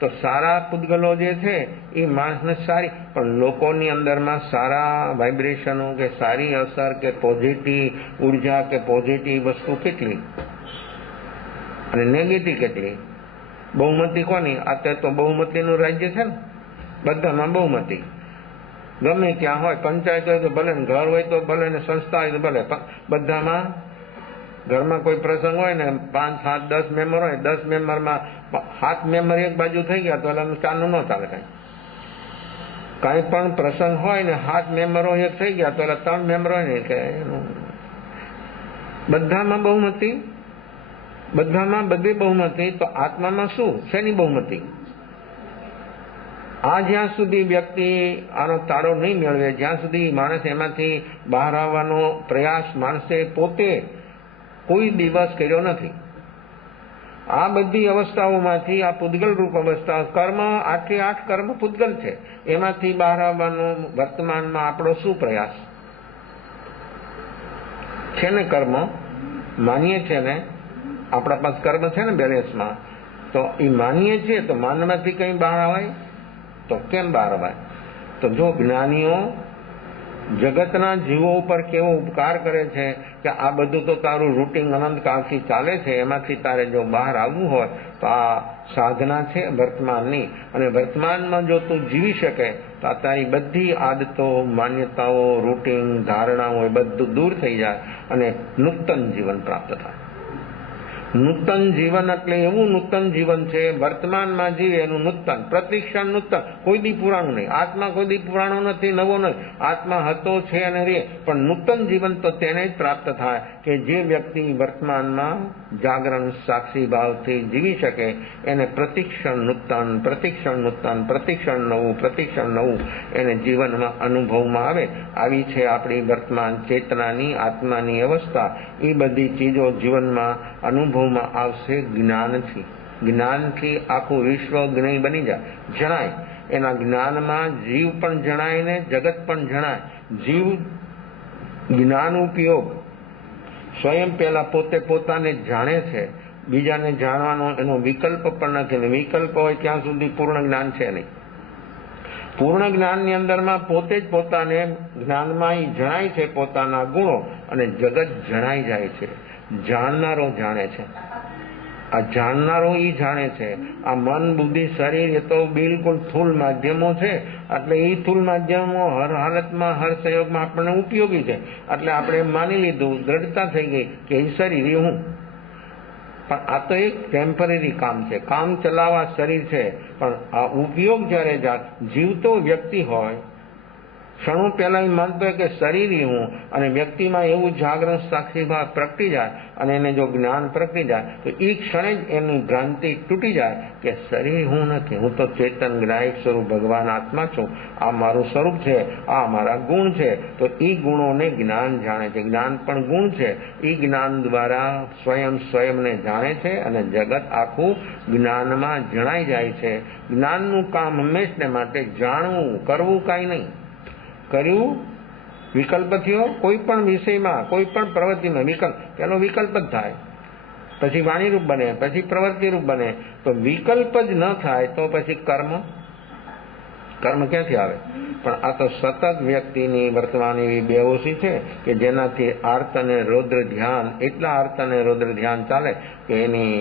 તો સારા પૂતગલો જે છે એ માણસને સારી, પણ લોકોની અંદરમાં સારા વાઇબ્રેશનો કે સારી અસર કે પોઝિટિવ ઉર્જા કે પોઝિટિવ વસ્તુ કેટલી અને નેગેટિવ કેટલી. બહુમતી કોની? અત્યારે તો બહુમતીનું રાજ્ય છે ને, બધામાં બહુમતી. ગમે ત્યાં હોય, પંચાયત હોય તો ભલે, ઘર હોય તો ભલે, ને સંસ્થા હોય તો ભલે, બધામાં ઘરમાં કોઈ પ્રસંગ હોય ને 5, 7, 10 મેમ્બર હોય, 10 મેમ્બરમાં 7 મેમ્બર એક બાજુ થઈ ગયા તો ચાલુ ન ચાલે. કાંઈ પણ પ્રસંગ હોય ને 7 મેમ્બરો એક થઈ ગયા તો 3 મેમ્બર હોય ને કે બધામાં બહુમતી, બધામાં બધી બહુમતી. તો આત્મામાં શું, શેની બહુમતી? આ જ્યાં સુધી વ્યક્તિ આનો તાળો નહીં મેળવે, જ્યાં સુધી માણસ એમાંથી બહાર આવવાનો પ્રયાસ માણસે પોતે કોઈ દિવસ કર્યો નથી. આ બધી અવસ્થાઓમાંથી, આ પૂતગલ રૂપ અવસ્થા, કર્મ 8 કર્મ પૂતગલ છે, એમાંથી બહાર આવવાનો વર્તમાનમાં આપણો શું પ્રયાસ છે? ને કર્મ માનીએ છે ને, આપણા પાસે કર્મ છે ને બેલેન્સમાં, તો એ માનીએ છીએ તો માનવાથી કંઈ બહાર આવાય? તો કેમ બહાર આવાય? તો જો જ્ઞાનીઓ જગતના જીવો ઉપર કેવો ઉપકાર કરે છે કે આ બધું તો તારું રૂટીન અનંતકાળથી ચાલે છે, એમાંથી તારે જો બહાર આવવું હોય તો આ સાધના છે વર્તમાનની, અને વર્તમાનમાં જો તું જીવી શકે તો આ તારી બધી આદતો, માન્યતાઓ, રૂટીન, ધારણાઓ એ બધું દૂર થઈ જાય અને નૂતન જીવન પ્રાપ્ત થાય. નૂતન જીવન એટલે એવું નૂતન જીવન છે, વર્તમાનમાં જીવે એનું નૂતન, પ્રતિક્ષણ નૂતન, કોઈ દી પુરાણું નહીં. આત્મા કોઈ દી પુરાણો નથી, નવો નથી. આત્મા હતો, છે અને રહે, પણ નૂતન જીવન તો તેને જ પ્રાપ્ત થાય કે જે વ્યક્તિ વર્તમાનમાં જાગરણ સાક્ષી ભાવથી જીવી શકે. એને પ્રતિક્ષણ નૂતન, પ્રતિક્ષણ નૂતન, પ્રતિક્ષણ નવું, પ્રતિક્ષણ નવું એને જીવનમાં અનુભવમાં આવે. આવી છે આપણી વર્તમાન ચેતનાની, આત્માની અવસ્થા. એ બધી ચીજો જીવનમાં અનુભવમાં આવશે જ્ઞાનથી. જ્ઞાનથી આખું વિશ્વ જ્ઞાની બની જાય, જણાય. એના જ્ઞાનમાં જીવ પણ જણાય ને જગત પણ જણાય. જીવ જ્ઞાન ઉપયોગ સ્વયં પહેલા પોતે પોતાને જાણે છે, બીજાને જાણવાનો એનો વિકલ્પ પણ નથી, ને વિકલ્પ હોય ત્યાં સુધી પૂર્ણ જ્ઞાન છે નહીં. પૂર્ણ જ્ઞાનની અંદરમાં પોતે જ પોતાને જ્ઞાનમાં એ જણાય છે, પોતાના ગુણો, અને જગત જણાઈ જાય છે. જાણનારો જાણે છે, આ જાણનારો એ જાણે છે. આ મન, બુદ્ધિ, શરીર એ તો બિલકુલ સ્થૂળ માધ્યમો છે, એટલે એ સ્થૂળ માધ્યમો હર હાલતમાં, હર સંયોગમાં આપણને ઉપયોગી છે. એટલે આપણે માની લીધું, દ્રઢતા થઈ ગઈ કે એ શરીર એ હું. પણ આ તો એક ટેમ્પરરી કામ છે, કામ ચલાવવા શરીર છે. પણ આ ઉપયોગ જ્યારે જીવતો વ્યક્તિ હોય, ક્ષણો પહેલા એ માનતો હોય કે શરીર હું, અને વ્યક્તિમાં એવું જાગરણ સાક્ષી ભાવ પ્રગટી જાય અને એને જો જ્ઞાન પ્રગટી જાય તો એ ક્ષણે જ એની ભ્રાંતિ તૂટી જાય કે શરીર હું નથી, હું તો ચેતન જ્ઞાયક સ્વરૂપ ભગવાન આત્મા છું. આ મારું સ્વરૂપ છે, આ મારા ગુણ છે. તો એ ગુણોને જ્ઞાન જાણે છે. જ્ઞાન પણ ગુણ છે. એ જ્ઞાન દ્વારા સ્વયંને જાણે છે, અને જગત આખું જ્ઞાનમાં જણાઈ જાય છે. જ્ઞાનનું કામ હંમેશને માટે જાણવું, કરવું કાંઈ નહીં. કર્યું વિકલ્પ થયો. કોઈ પણ વિષયમાં, કોઈ પણ પ્રવૃત્તિમાં વિકલ્પ, પેલો વિકલ્પ જ થાય, પછી વાણીરૂપ બને, પછી પ્રવૃત્તિરૂપ બને. તો વિકલ્પ જ ન થાય તો પછી કર્મ ક્યાંથી આવે? પણ આ તો સતત વ્યક્તિની વર્તમાન એવી બેહોશી છે કે જેનાથી આર્ત અને રૌદ્ર ધ્યાન, એટલા આર્ત અને રૌદ્ર ધ્યાન ચાલે કે એની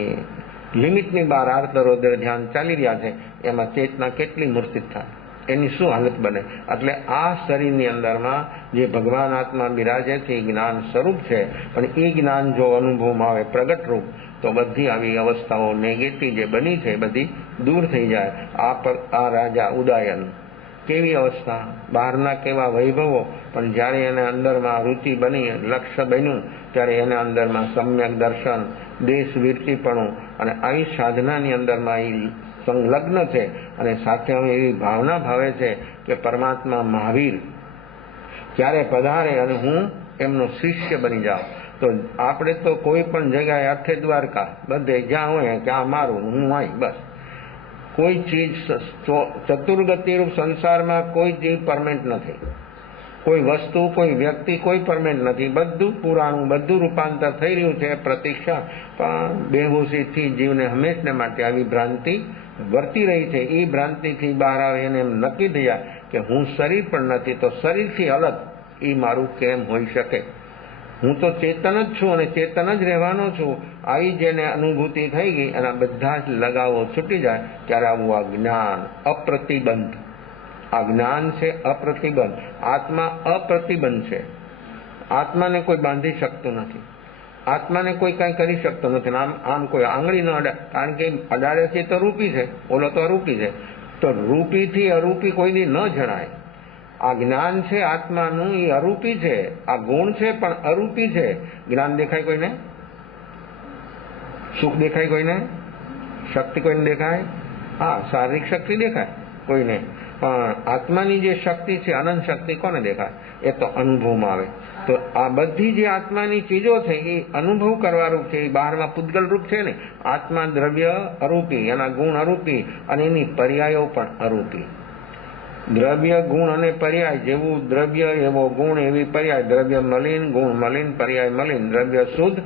લિમિટની બહાર આર્ત રૌદ્ર ધ્યાન ચાલી રહ્યા છે. એમાં ચેતના કેટલી મૂર્છિત થાય, એની શું હાલત બને? એટલે આ શરીરની અંદરમાં જે ભગવાન આત્મા બિરાજે છે એ જ્ઞાન સ્વરૂપ છે, પણ એ જ્ઞાન જો અનુભવમાં આવે પ્રગટ રૂપ, તો બધી આવી અવસ્થાઓ નેગેટિવ જે બની છે બધી દૂર થઈ જાય. આ રાજા ઉદયન કેવી અવસ્થા, બહારના કેવા વૈભવો, પણ જ્યારે એને અંદરમાં રુચિ બની, લક્ષ્ય બન્યું, ત્યારે એને અંદરમાં સમ્યક દર્શન, દેશ વીરતીપણું અને આવી સાધનાની અંદરમાં એ સંલગ્ન છે. અને સાથે એવી ભાવના ભાવે છે કે પરમાત્મા મહાવીર ક્યારે પધારે અને હું એમનો શિષ્ય બની જાઉં. તો આપણે તો કોઈ પણ જગ્યાએ અર્થે દ્વારકા, બધે જ્યાં હોય ત્યાં મારું, હું આવી, બસ. કોઈ ચીજ ચતુર્ગતિરૂપ સંસારમાં કોઈ ચીજ પરમેન્ટ નથી, કોઈ વસ્તુ, કોઈ વ્યક્તિ, કોઈ પરમેન્ટ નથી. બધું પુરાણું, બધું રૂપાંતર થઈ રહ્યું છે, પ્રતીક્ષા. પણ બેહોશીથી જીવને હંમેશને માટે આવી ભ્રાંતિ વર્તી રહી છે. એ ભ્રાંતિથી બહાર આવે એને એમ નક્કી થયા કે હું શરીર પણ નથી, તો શરીરથી અલગ એ મારું કેમ હોઈ શકે? હું તો ચેતન જ છું અને ચેતન જ રહેવાનો છું. આવી જેને અનુભૂતિ થઈ ગઈ અને બધા જ લગાવો છૂટી જાય ત્યારે આવું આ જ્ઞાન અપ્રતિબંધ, આ જ્ઞાન છે અપ્રતિબંધ. આત્મા અપ્રતિબંધ છે. આત્માને કોઈ બાંધી શકતું નથી, આત્માને કોઈ કાંઈ કરી શકતો નથી. આમ કોઈ આંગળી ન અડાડે, કારણ કે અડાડે છે તો રૂપી છે, ઓલો તો અરૂપી છે. તો રૂપીથી અરૂપી કોઈની ન જણાય. આ જ્ઞાન છે આત્માનું, એ અરૂપી છે. આ ગુણ છે પણ અરૂપી છે. જ્ઞાન દેખાય કોઈને? સુખ દેખાય કોઈને? શક્તિ કોઈને દેખાય? હા, શારીરિક શક્તિ દેખાય કોઈને, પણ આત્માની જે શક્તિ છે, અનંત શક્તિ કોને દેખાય? એ તો અનુભવમાં આવે. તો આ બધી જે આત્માની ચીજો છે એ અનુભવ કરવા રૂપ છે. એ બહારમાં પૂતગલ રૂપ છે ને. આત્મા દ્રવ્ય અરૂપી, એના ગુણ અરૂપી અને એની પર્યાયો પણ અરૂપી. દ્રવ્ય, ગુણ અને પર્યાય, જેવું દ્રવ્ય એવો ગુણ એવી પર્યાય. દ્રવ્ય મલિન, ગુણ મલિન, પર્યાય મલિન. દ્રવ્ય શુદ્ધ,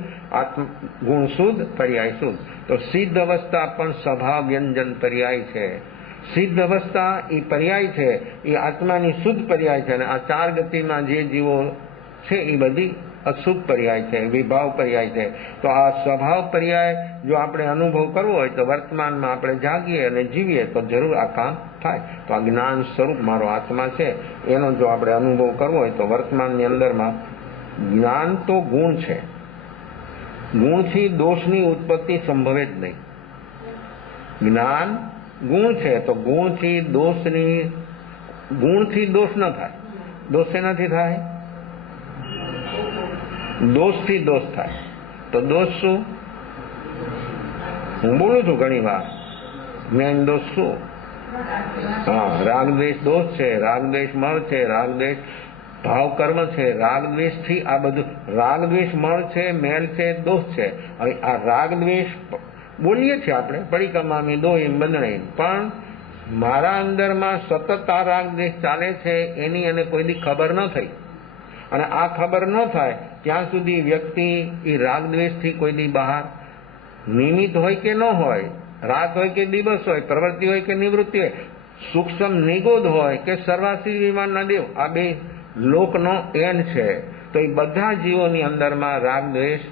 ગુણ શુદ્ધ, પર્યાય શુદ્ધ. તો સિદ્ધ અવસ્થા પણ સ્વભાવ વ્યંજન પર્યાય છે. સિદ્ધ અવસ્થા એ પર્યાય છે, એ આત્માની શુદ્ધ પર્યાય છે. અને આ ચાર ગતિમાં જે જીવો છે એ બધી અશુદ્ધ પર્યાય છે, વિભાવ પર્યાય છે. તો આ સ્વભાવ પર્યાય જો આપણે અનુભવ કરવો હોય તો વર્તમાનમાં આપણે જાગીએ અને જીવીએ તો જરૂર આ કામ થાય. તો આ જ્ઞાન સ્વરૂપ મારો આત્મા છે એનો જો આપણે અનુભવ કરવો હોય તો વર્તમાનની અંદરમાં જ્ઞાન તો ગુણ છે. ગુણથી દોષની ઉત્પત્તિ સંભવે જ નહીં. જ્ઞાન ગુણ છે તો ગુણથી દોષ ન થાય. દોષ શેનાથી થાય? દોષથી દોષ થાય. તો દોષ શું? હું બોલું છું ઘણી વાર, મેન દોષ શું? હા, રાગ દ્વેષ દોષ છે, રાગ દ્વેષ મળ છે, રાગ દ્વેષ ભાવ કર્મ છે. રાગ દ્વેષ થી આ બધું, રાગ દ્વેષ મળ છે, મેલ છે, દોષ છે. હવે આ રાગ દ્વેષ બોલીએ છીએ આપણે, પડીકમામી દોહીમ બંધણી, પણ મારા અંદરમાં સતત આ રાગ દ્વેષ ચાલે છે એની એને કોઈ દી ખબર ન થઈ. અને આ ખબર ન થાય ત્યાં સુધી વ્યક્તિ એ રાગ દ્વેષથી કોઈ દી બહાર નિમિત્ત હોય કે ન હોય, રાત હોય કે દિવસ હોય, પ્રવૃત્તિ હોય કે નિવૃત્તિ હોય, સૂક્ષ્મ નિગોદ હોય કે સર્વાસી વિમાનના દેવ, આ બે લોકનો એન છે. તો એ બધા જીવોની અંદરમાં રાગ દ્વેષ,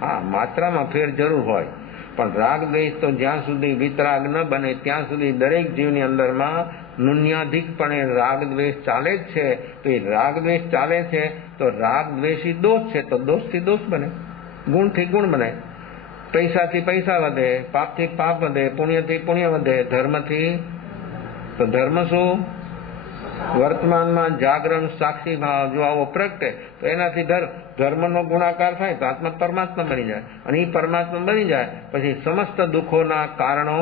હા, માત્રામાં ફેર જરૂર હોય, પણ રાગ દ્વેષ તો જ્યાં સુધી વિતરાગ ન બને ત્યાં સુધી દરેક જીવની અંદરમાં નુન્યાધિકપણે રાગ દ્વેષ ચાલે જ છે. તો એ રાગ દ્વેષ ચાલે છે તો રાગ દ્વેષી દોષ છે, તો દોષથી દોષ બને, ગુણથી ગુણ બને. પૈસાથી પૈસા વધે, પાપથી પાપ વધે, પુણ્યથી પુણ્ય વધે, ધર્મથી, તો ધર્મ શું? વર્તમાનમાં જાગરણ સાક્ષી ભાવ જો આવો પ્રગટે તો એનાથી ધર્મનો ગુણાકાર થાય તો આત્મા પરમાત્મા બની જાય. અને એ પરમાત્મા બની જાય પછી સમસ્ત દુઃખોના કારણો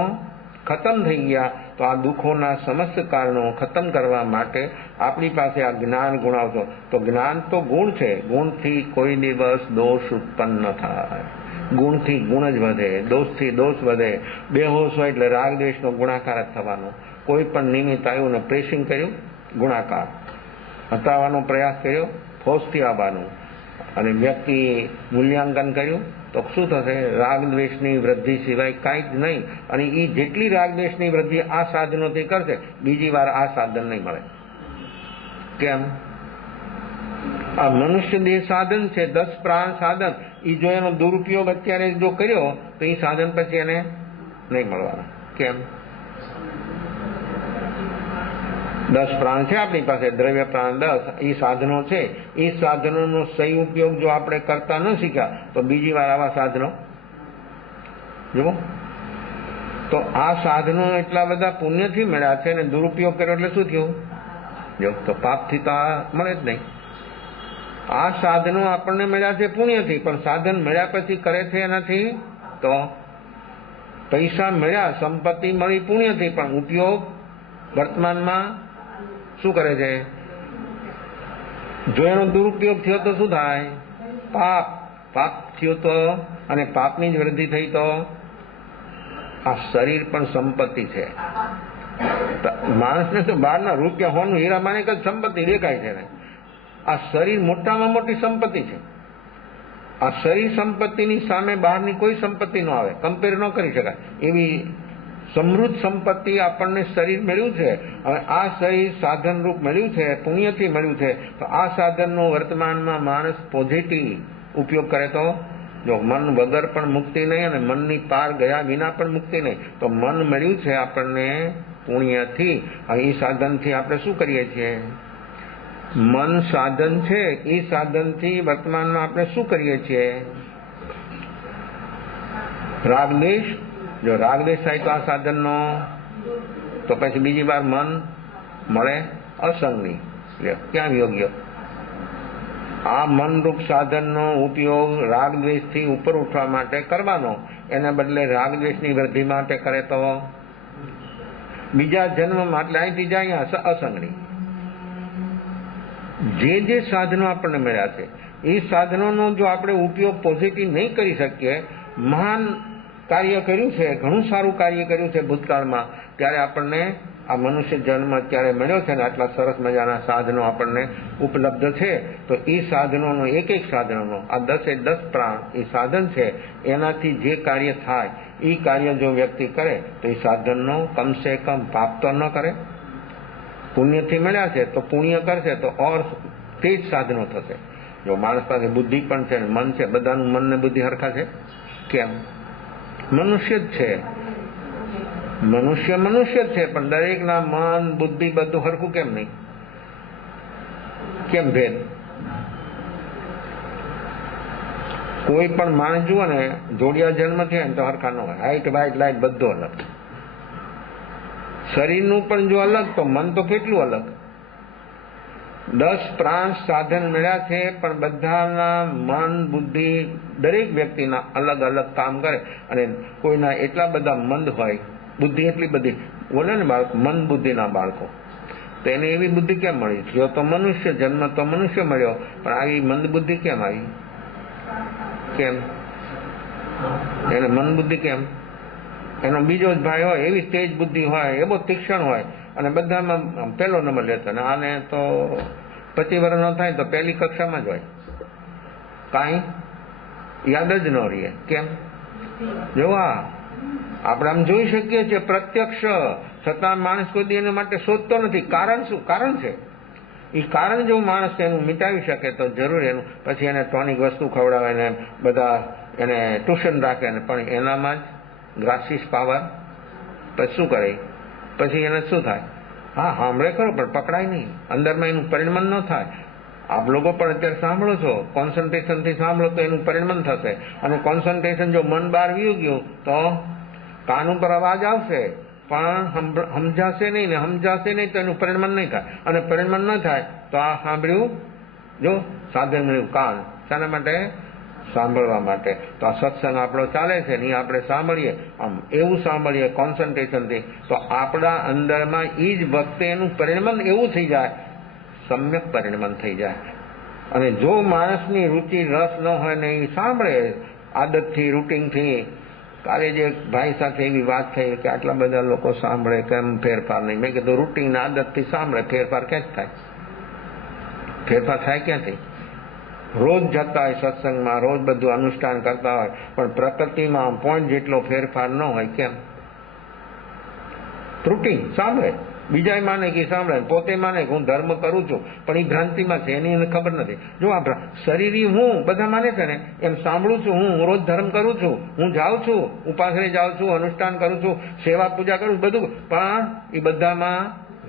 ખતમ થઈ ગયા. તો આ દુઃખોના સમસ્ત કારણો ખતમ કરવા માટે આપણી પાસે આ જ્ઞાન ગુણાવશો. તો જ્ઞાન તો ગુણ છે, ગુણથી કોઈ દિવસ દોષ ઉત્પન્ન ન થાય. ગુણથી ગુણ જ વધે, દોષથી દોષ વધે. બેહોશ હોય એટલે રાગ દ્વેષનો ગુણાકાર જ થવાનો. કોઈ પણ નિમિત્ત આવ્યું ને પ્રેસિંગ કર્યું, ગુણાકાર. હટાવવાનો પ્રયાસ કર્યો, ફોર્સથી આવવાનું. અને વ્યક્તિ મૂલ્યાંકન કર્યું તો શું થશે? રાગ દ્વેષની વૃદ્ધિ સિવાય કાંઈ જ નહીં. અને એ જેટલી રાગ દ્વેષની વૃદ્ધિ આ સાધનોથી કરશે, બીજી વાર આ સાધન નહીં મળે. કેમ? આ મનુષ્ય દેહ સાધન છે, 10 પ્રાણ સાધન. એ જો એનો દુરુપયોગ અત્યારે જો કર્યો તો એ સાધન પછી એને નહીં મળવાના. કેમ? 10 પ્રાણ છે આપણી પાસે, દ્રવ્ય પ્રાણ 10, એ સાધનો છે. એ સાધનોનો સહી ઉપયોગ જો આપણે કરતા ન શીખ્યા તો બીજી વાર આવા સાધનો જુઓ. તો આ સાધનો એટલા બધા પુણ્યથી મળ્યા છે અને દુરુપયોગ કર્યો એટલે શું થયું? જો તો પાપથી તો આ મળે જ નહીં. આ સાધનો આપણને મળ્યા છે પુણ્યથી, પણ સાધન મળ્યા પછી કરે છે એનાથી તો પૈસા મળ્યા, સંપત્તિ મળી પુણ્યથી, પણ ઉપયોગ વર્તમાનમાં શું કરે છે? જો એનો દુરુપયોગ થયો તો શું થાય? પાપ થયો તો, અને પાપની જ વૃદ્ધિ થઈ તો આ શરીર પણ સંપત્તિ છે. માણસને તો બહારના રૂપિયા હોવાનું હીરા માણેક જ સંપત્તિ દેખાય છે ને. આ શરીર મોટામાં મોટી સંપત્તિ છે. આ શરીર સંપત્તિની સામે બહારની કોઈ સંપત્તિ ન આવે, કમ્પેર ન કરી શકાય એવી સમૃદ્ધ સંપત્તિ આપણને શરીર મળ્યું છે. હવે આ શરીર સાધન રૂપ મળ્યું છે, પુણ્યથી મળ્યું છે, તો આ સાધનનો વર્તમાનમાં માણસ પોઝિટિવ ઉપયોગ કરે તો જો મન વગર પણ મુક્તિ નહીં, અને મનની પાર ગયા વિના પણ મુક્તિ નહીં. તો મન મળ્યું છે આપણને પુણ્યથી. હવે એ સાધનથી આપણે શું કરીએ છીએ? મન સાધન છે, એ સાધનથી વર્તમાનમાં આપણે શું કરીએ છીએ? રાગદ્વેષ. જો રાગદ્વેષ થાય તો આ સાધનનો, તો પછી બીજી વાર મન મળે અસંગની. ક્યાં યોગ્ય? આ મનરૂપ સાધનનો ઉપયોગ રાગદ્વેષથી ઉપર ઉઠવા માટે કરવાનો, એના બદલે રાગદ્વેષની વૃદ્ધિ માટે કરે તો બીજા જન્મમાં, એટલે અહીંથી જાય અસંગની. જે સાધનો આપણને મળ્યા છે એ સાધનોનો જો આપણે ઉપયોગ પોઝિટિવ નહીં કરી શકીએ, મહાન કાર્ય કર્યું છે, ઘણું સારું કાર્ય કર્યું છે ભૂતકાળમાં, ત્યારે આપણને આ મનુષ્ય જન્મ અત્યારે મળ્યો છે ને આટલા સરસ મજાના સાધનો આપણને ઉપલબ્ધ છે, તો એ સાધનોનો એક સાધનોનો આ 10 પ્રાણ એ સાધન છે, એનાથી જે કાર્ય થાય એ કાર્ય જો વ્યક્તિ કરે તો એ સાધનનો કમસે કમ પાપ તો ન કરે. પુણ્યથી મળ્યા છે તો પુણ્ય કરશે તો ઓર તે જ સાધનો થશે. જો માણસ પાસે બુદ્ધિ પણ છે ને મન છે, બધાનું મન ને બુદ્ધિ હરખા છે કેમ? મનુષ્ય જ છે, મનુષ્ય જ છે, પણ દરેકના મન બુદ્ધિ બધું હરખું કેમ નહીં? કેમ ભેદ? કોઈ પણ માણસ જુઓ ને, જોડિયા જન્મ થયા ને તો હરખા ન હોય, હાઈટ વાઈટ લાઈટ બધું અલગ. શરીરનું પણ જો અલગ તો મન તો કેટલું અલગ. 10 પ્રાણ સાધન મળ્યા છે, પણ બધાના મન બુદ્ધિ દરેક વ્યક્તિના અલગ અલગ કામ કરે. અને કોઈના એટલા બધા મંદ હોય, બુદ્ધિ એટલી બધી, બોલે ને બાળકો મન બુદ્ધિના બાળકો, તો એને એવી બુદ્ધિ કેમ મળી? થયો તો મનુષ્ય, જન્મ તો મનુષ્ય મળ્યો, પણ આવી મંદ બુદ્ધિ કેમ આવી? કેમ એને મન બુદ્ધિ કેમ? એનો બીજો જ ભાઈ હોય, એવી તેજ બુદ્ધિ હોય, એવો તીક્ષણ હોય, અને બધામાં પહેલો નંબર લેતો, અને આને તો 25 વર્ષ ન થાય તો પહેલી કક્ષામાં જ હોય, કાંઈ યાદ જ ન રહે. કેમ? જોવા આપણે આમ જોઈ શકીએ છીએ પ્રત્યક્ષ, છતાં માણસ કોઈ દી એના માટે શોધતો નથી. કારણ શું? કારણ છે એ કારણ જો માણસ એનું મિટાવી શકે તો જરૂર એનું પછી એને ટોનિક વસ્તુ ખવડાવે ને બધા એને ટ્યુશન રાખે ને, પણ એનામાં જ ગ્રાસિસ પાવર, પછી શું કરે? પછી એને શું થાય? હા સાંભળે ખરો પણ પકડાય નહીં, અંદરમાં એનું પરિણમન ન થાય. આપ લોકો પણ અત્યારે સાંભળો છો, કોન્સન્ટ્રેશનથી સાંભળો તો એનું પરિણમન થશે. અને કોન્સન્ટ્રેશન જો મન બહાર વયું ગયું તો કાન ઉપર અવાજ આવશે પણ સમજાશે નહીં, ને સમજાશે નહીં તો એનું પરિણમન નહીં થાય. અને પરિણમન ન થાય તો આ સાંભળ્યું જો સાધન મળ્યું કાન, શાના માટે? સાંભળવા માટે. તો આ સત્સંગ આપણો ચાલે છે ને આપણે સાંભળીએ, આમ એવું સાંભળીએ કોન્સન્ટ્રેશનથી, તો આપણા અંદરમાં એ જ વખતે એનું પરિણમન એવું થઈ જાય, સમ્યક પરિણમન થઈ જાય. અને જો માણસની રુચિ રસ ન હોય ને એ સાંભળે આદતથી, રૂટીનથી. કાલે જે ભાઈ સાથે એવી વાત થઈ કે આટલા બધા લોકો સાંભળે કેમ ફેરફાર નહીં? મેં કીધું રૂટીન આદતથી સાંભળે, ફેરફાર ક્યાં થાય? ફેરફાર થાય ક્યાંથી? રોજ જતા હોય સત્સંગમાં, રોજ બધું અનુષ્ઠાન કરતા હોય, પણ પ્રકૃતિમાં પોઈન્ટ જેટલો ફેરફાર ન હોય. કેમ? રૂટીન સાંભળે, બીજા માને કે સાંભળે, પોતે માને કે હું ધર્મ કરું છું, પણ એ ભ્રાંતિમાં છે, એની એને ખબર નથી. જો આ શરીરી હું બધા માને છે ને, એમ સાંભળું છું, હું રોજ ધર્મ કરું છું, હું જાઉં છું, ઉપાસને જાઉં છું, અનુષ્ઠાન કરું છું, સેવા પૂજા કરું છું, બધું, પણ એ બધામાં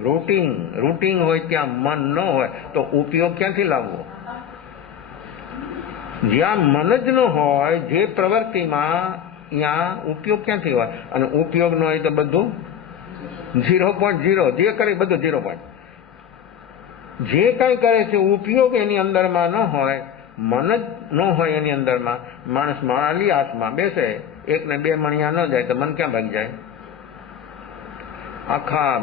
રૂટીન હોય, ત્યાં મન ન હોય તો ઉપયોગ ક્યાંથી લાવવો? જ્યાં મન જ ન હોય, જે પ્રવૃત્તિમાં, ત્યાં ઉપયોગ ક્યાંથી હોય? અને ઉપયોગ ન હોય તો બધું 0.0, જે કરે બધું 0 પોઈન્ટ. જે કંઈ કરે છે ઉપયોગ એની અંદરમાં ન હોય, મન જ ન હોય એની અંદરમાં. માણસ માળાલી હાથમાં બેસે, 1 ને 2 મણિયા ન જાય તો મન ક્યાં ભાગી જાય? આખા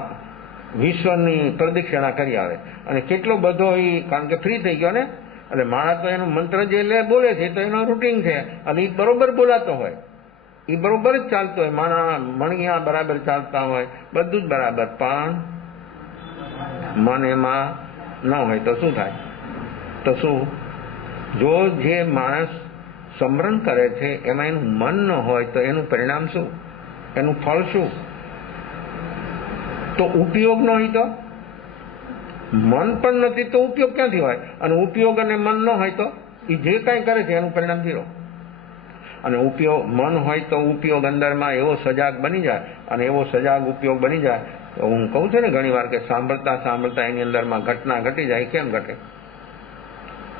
વિશ્વની પ્રદક્ષિણા કરી આવે અને કેટલો બધો કારણ કે ફ્રી થઈ ગયો ને, એટલે માણસ તો એનું મંત્ર જે બોલે છે તો એનો રૂટીન છે અને એ બરોબર બોલાતો હોય, એ બરોબર જ ચાલતો હોય, મણિયા બરાબર ચાલતા હોય, બધું જ બરાબર, પણ મન એમાં ન હોય તો શું થાય? તો શું? જો જે માણસ સ્મરણ કરે છે એમાં એનું મન ન હોય તો એનું પરિણામ શું? એનું ફળ શું? તો ઉપયોગ ન હોય તો? મન પણ નથી તો ઉપયોગ ક્યાંથી હોય? અને ઉપયોગ અને મન ન હોય તો એ જે કાંઈ કરે છે એનું પરિણામ zero. અને ઉપયોગ મન હોય તો ઉપયોગ અંદરમાં એવો સજાગ બની જાય અને એવો સજાગ ઉપયોગ બની જાય. તો હું કહું છું ને ઘણી વાર કે સાંભળતા સાંભળતા એની અંદરમાં ઘટના ઘટી જાય. કેમ ઘટે?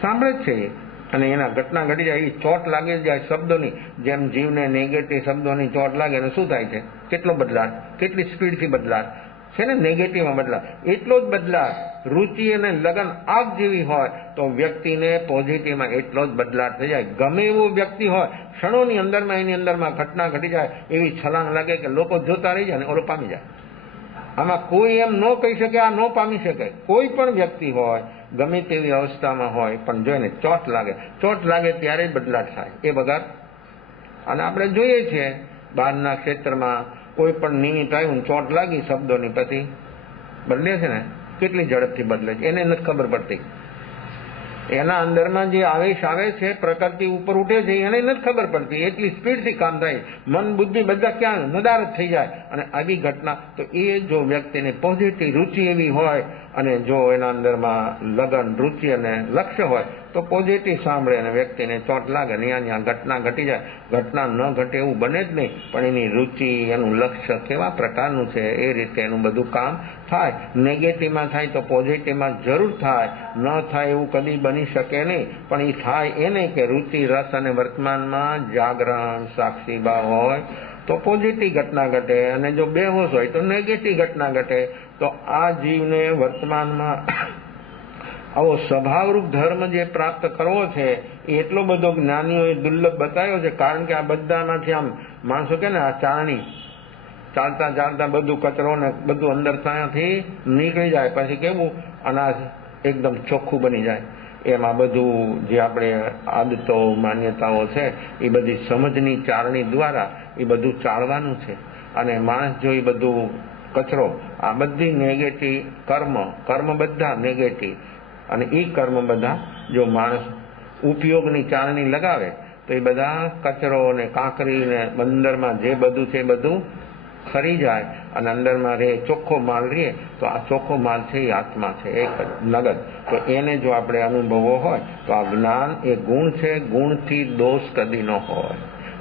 સાંભળે જ છે અને એના ઘટના ઘટી જાય, એ ચોટ લાગી જાય શબ્દોની જેમ. જીવને નેગેટિવ શબ્દોની ચોટ લાગે અને શું થાય છે? કેટલો બદલાટ, કેટલી સ્પીડથી બદલાટ છે ને નેગેટિવમાં બદલાટ, એટલો જ બદલાટ. રુચિ અને લગન આગ જેવી હોય તો વ્યક્તિને પોઝિટિવમાં એટલો જ બદલાટ થઈ જાય. ગમે એવો વ્યક્તિ હોય, ક્ષણોની અંદરમાં એની અંદરમાં ઘટના ઘટી જાય, એવી છલાંગ લાગે કે લોકો જોતા રહી જાય અને ઓલો પામી જાય. આમાં કોઈ એમ ન કહી શકે આ ન પામી શકે. કોઈ પણ વ્યક્તિ હોય, ગમે તેવી અવસ્થામાં હોય, પણ જોઈને ચોટ લાગે ત્યારે બદલાટ થાય. એ વગર અને આપણે જોઈએ છીએ બહારના ક્ષેત્રમાં કોઈ પણ નિમિત્ત આવ્યું, ચોટ લાગી શબ્દોની, પછી બદલે છે ને, કેટલી ઝડપથી બદલે છે એને નથી ખબર પડતી. એના અંદરમાં જે આવેશ આવે છે, પ્રકૃતિ ઉપર ઉઠે છે, એને નથી ખબર પડતી. એટલી સ્પીડથી કામ થાય, મન બુદ્ધિ બધા ક્યાં નદારત થઈ જાય. અને આવી ઘટના તો એ જો વ્યક્તિને પોઝિટિવ રુચિ એવી હોય અને જો એના અંદરમાં લગન, રુચિ અને લક્ષ્ય હોય તો પોઝિટિવ સાંભળે અને વ્યક્તિને ચોટ લાગે ને ત્યાં ઘટના ઘટી જાય. ઘટના ન ઘટે એવું બને જ નહીં, પણ એની રુચિ, એનું લક્ષ્ય કેવા પ્રકારનું છે એ રીતે એનું બધું કામ થાય. નેગેટિવમાં થાય તો પોઝિટિવમાં જરૂર થાય. ન થાય એવું કદી બની શકે નહીં, પણ એ થાય એને કે રુચિ, રસ અને વર્તમાનમાં જાગરણ, સાક્ષી ભાવ હોય તો પોઝિટિવ ઘટના ઘટે, અને જો બેહોશ હોય તો નેગેટિવ ઘટના ઘટે. તો આ જીવને વર્તમાનમાં આવો સ્વભાવરૂપ ધર્મ જે પ્રાપ્ત કરવો છે એ એટલો બધો જ્ઞાનીઓએ દુર્લભ બતાવ્યો છે. કારણ કે આ બધામાંથી આમ માણસો કે ને આ ચારણી ચાલતા ચાલતા બધું કચરો ને બધું અંદર ત્યાંથી નીકળી જાય, પછી કેવું અનાજ એકદમ ચોખ્ખું બની જાય. એમાં બધું જે આપણે આદતો, માન્યતાઓ છે એ બધી સમજની ચારણી દ્વારા એ બધું ચાલવાનું છે. અને માણસ જો એ બધું કચરો, આ બધી નેગેટિવ કર્મ બધા નેગેટિવ, અને એ કર્મ બધા જો માણસ ઉપયોગની ચારણી લગાવે તો એ બધા કચરો ને કાંકરી ને અંદરમાં જે બધું છે એ બધું ખરી જાય અને અંદરમાં રહે, ચોખ્ખો માલ રહે. તો આ ચોખ્ખો માલ છે એ આત્મા છે, એક નગદ. તો એને જો આપણે અનુભવો હોય તો આ જ્ઞાન એ ગુણ છે. ગુણથી દોષ કદી ન હોય.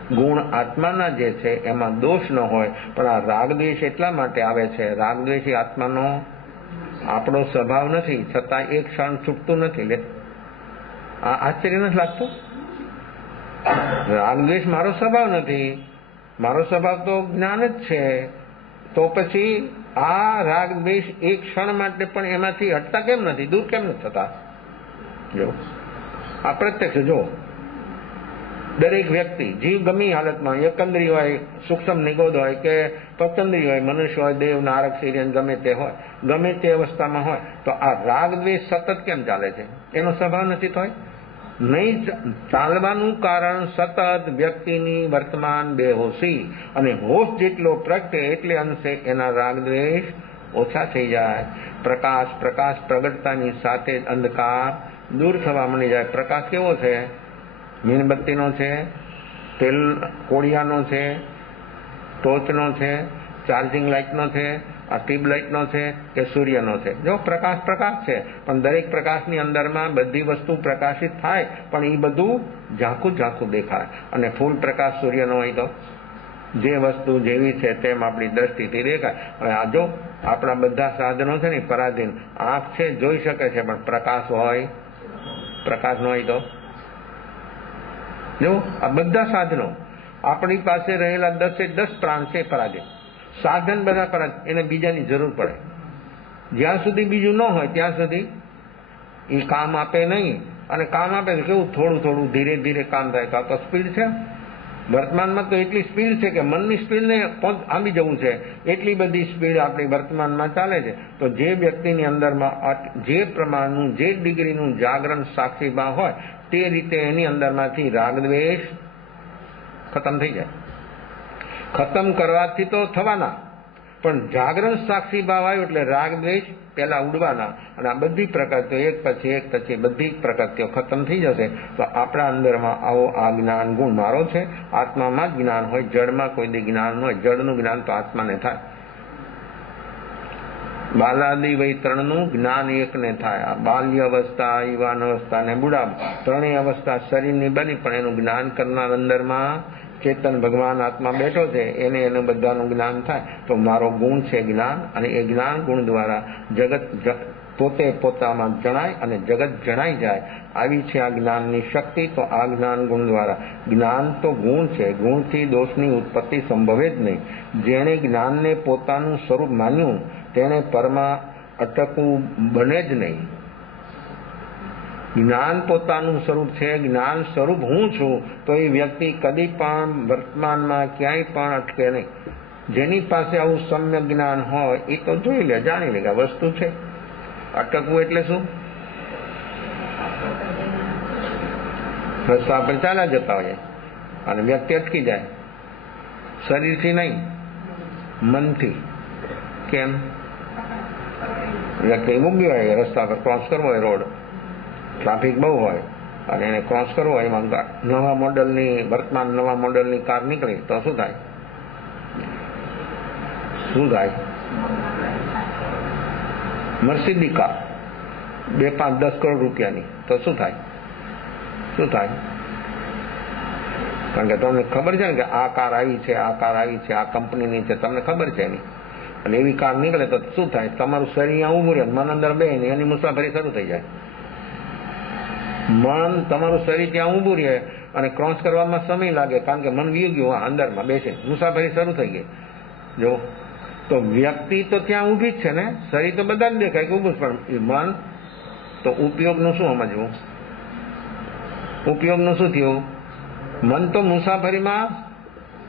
ગુણ આત્માના જે છે એમાં દોષ ન હોય. પણ આ રાગદ્વેષ એટલા માટે આવે છે, રાગદ્વેષ એ આત્માનો આપણો સ્વભાવ નથી, છતાં એક ક્ષણ છૂટતું નથી. લે આ આશ્ચર્ય નથી લાગતું? રાગદ્વેષ મારો સ્વભાવ નથી, મારો સ્વભાવ તો જ્ઞાન જ છે. તો પછી આ રાગ દ્વેષ એક ક્ષણ માટે પણ એમાંથી હટતા કેમ નથી, દૂર કેમ નથી થતા? જો આ પ્રત્યક્ષ જો દરેક વ્યક્તિ જીવ ગમે હાલતમાં, એકંદરી હોય, સૂક્ષ્મ નિગોદ હોય કે પચંદરી હોય, મનુષ્ય હોય, દેવ, નારક, સિરિયન, ગમે તે હોય, ગમે તે અવસ્થામાં હોય, તો આ રાગ દ્વેષ સતત કેમ ચાલે છે? એનો સ્વભાવ નથી તો નહીં ચાલવાનું કારણ સતત વ્યક્તિની વર્તમાન બેહોશી, અને હોશ જેટલો પ્રગટે એટલે અંશે એના રાગ દ્વેષ ઓછા થઈ જાય. પ્રકાશ પ્રગટતાની સાથે જ અંધકાર દૂર થવા મળી જાય. પ્રકાશ કેવો છે? મીણબત્તીનો છે, તેલ કોળિયાનો છે, ટોર્ચનો છે, ચાર્જિંગ લાઇટનો છે, આ ટ્યુબલાઇટનો છે કે સૂર્યનો છે? જો પ્રકાશ છે, પણ દરેક પ્રકાશની અંદરમાં બધી વસ્તુ પ્રકાશિત થાય, પણ એ બધું ઝાંખું દેખાય. અને ફૂલ પ્રકાશ સૂર્યનો હોય તો જે વસ્તુ જેવી છે તેમ આપણી દ્રષ્ટિથી દેખાય. હવે આ જો આપણા બધા સાધનો છે ને પરાધીન, આંખ છે જોઈ શકે છે, પણ પ્રકાશ ન હોય તો જો આ બધા સાધનો આપણી પાસે રહેલા 10 પ્રાણ છે પરાધીન. સાધન બધા પરાધીન, એને બીજાની જરૂર પડે. જ્યાં સુધી બીજું ન હોય ત્યાં સુધી એ કામ આપે નહીં, અને કામ આપે તો કેવું થોડું થોડું ધીરે ધીરે કામ થાય. તો આ તો સ્પીડ છે. વર્તમાનમાં તો એટલી સ્પીડ છે કે મનની સ્પીડને આંબી જવું છે, એટલી બધી સ્પીડ આપણી વર્તમાનમાં ચાલે છે. તો જે વ્યક્તિની અંદરમાં જે પ્રમાણનું, જે ડિગ્રીનું જાગરણ સાક્ષીભાવ હોય તે રીતે એની અંદરમાંથી રાગદ્વેષ ખતમ થઈ જાય. ખતમ કરવાથી તો થવાના, પણ જાગરણ સાક્ષી ભાવ આવ્યો એટલે રાગદ્વેષ પેલા ઉડવાના, અને આ બધી પ્રકૃતિઓ એક પછી બધી પ્રકૃતિઓ ખતમ થઈ જશે. તો આપણા અંદરમાં આવો આ જ્ઞાન ગુણ મારો છે. આત્મામાં જ જ્ઞાન હોય, જળમાં કોઈ દી જ્ઞાન હોય. જળનું જ્ઞાન તો આત્માને થાય. બાલાદી વય ત્રણનું જ્ઞાન એકને થાય. આ બાલ્ય અવસ્થા, યુવાન અવસ્થા અને બુઢા, ત્રણેય અવસ્થા શરીરની બની, પણ એનું જ્ઞાન કરનાર અંદરમાં ચેતન ભગવાન આત્મા બેઠો છે, એને એનું બધાનું જ્ઞાન થાય. તો મારો ગુણ છે જ્ઞાન, અને એ જ્ઞાન ગુણ દ્વારા જગત પોતે પોતામાં જણાય અને જગત જણાઈ જાય. આવી છે આ જ્ઞાનની શક્તિ. તો આ જ્ઞાન ગુણ દ્વારા, જ્ઞાન તો ગુણ છે, ગુણથી દોષની ઉત્પત્તિ સંભવે જ નહીં. જેણે જ્ઞાનને પોતાનું સ્વરૂપ માન્યું તેને પરમાં અટકવું બને જ નહીં. જ્ઞાન પોતાનું સ્વરૂપ છે, જ્ઞાન સ્વરૂપ હું છું, તો એ વ્યક્તિ કદી પણ વર્તમાનમાં ક્યાંય પણ અટકે નહીં. જેની પાસે આવું સમ્યક જ્ઞાન હોય એ તો જોઈ લે, જાણી લે કે આ વસ્તુ છે. અટકવું એટલે શું? રસ્તા પર ચાલ્યા જતા હોય અને વ્યક્તિ અટકી જાય, શરીરથી નહીં, મનથી. કેમ? વ્યક્તિ મૂકી હોય રસ્તા પર, ક્રોસ કરવો હોય રોડ, ટ્રાફિક બહુ હોય અને એને ક્રોસ કરવો હોય, એમાં નવા મોડલની કાર નીકળી તો શું થાય? મર્સિડીઝ કાર 2, 5, 10 કરોડ રૂપિયાની, તો શું થાય? કારણ કે તમને ખબર છે ને કે આ કાર આવી છે, આ કંપનીની છે, તમને ખબર છે એની. અને એવી કાર નીકળે તો શું થાય? તમારું શરીર અહીંયા ઊભું રહે, મન અંદર બે ને એની મુસાફરી શરૂ થઈ જાય. મન તમારું શરીર ત્યાં ઊભું રહે અને ક્રોસ કરવામાં સમય લાગે, કારણ કે મન વીયું ગયું અંદરમાં બેસે, મુસાફરી શરૂ થઈ ગઈ. જો તો વ્યક્તિ તો ત્યાં ઊભી જ છે ને, શરીર તો બધાને દેખાય કે ઊભું, પણ મન તો ઉપયોગનું શું સમજવું? ઉપયોગનું શું થયું? મન તો મુસાફરીમાં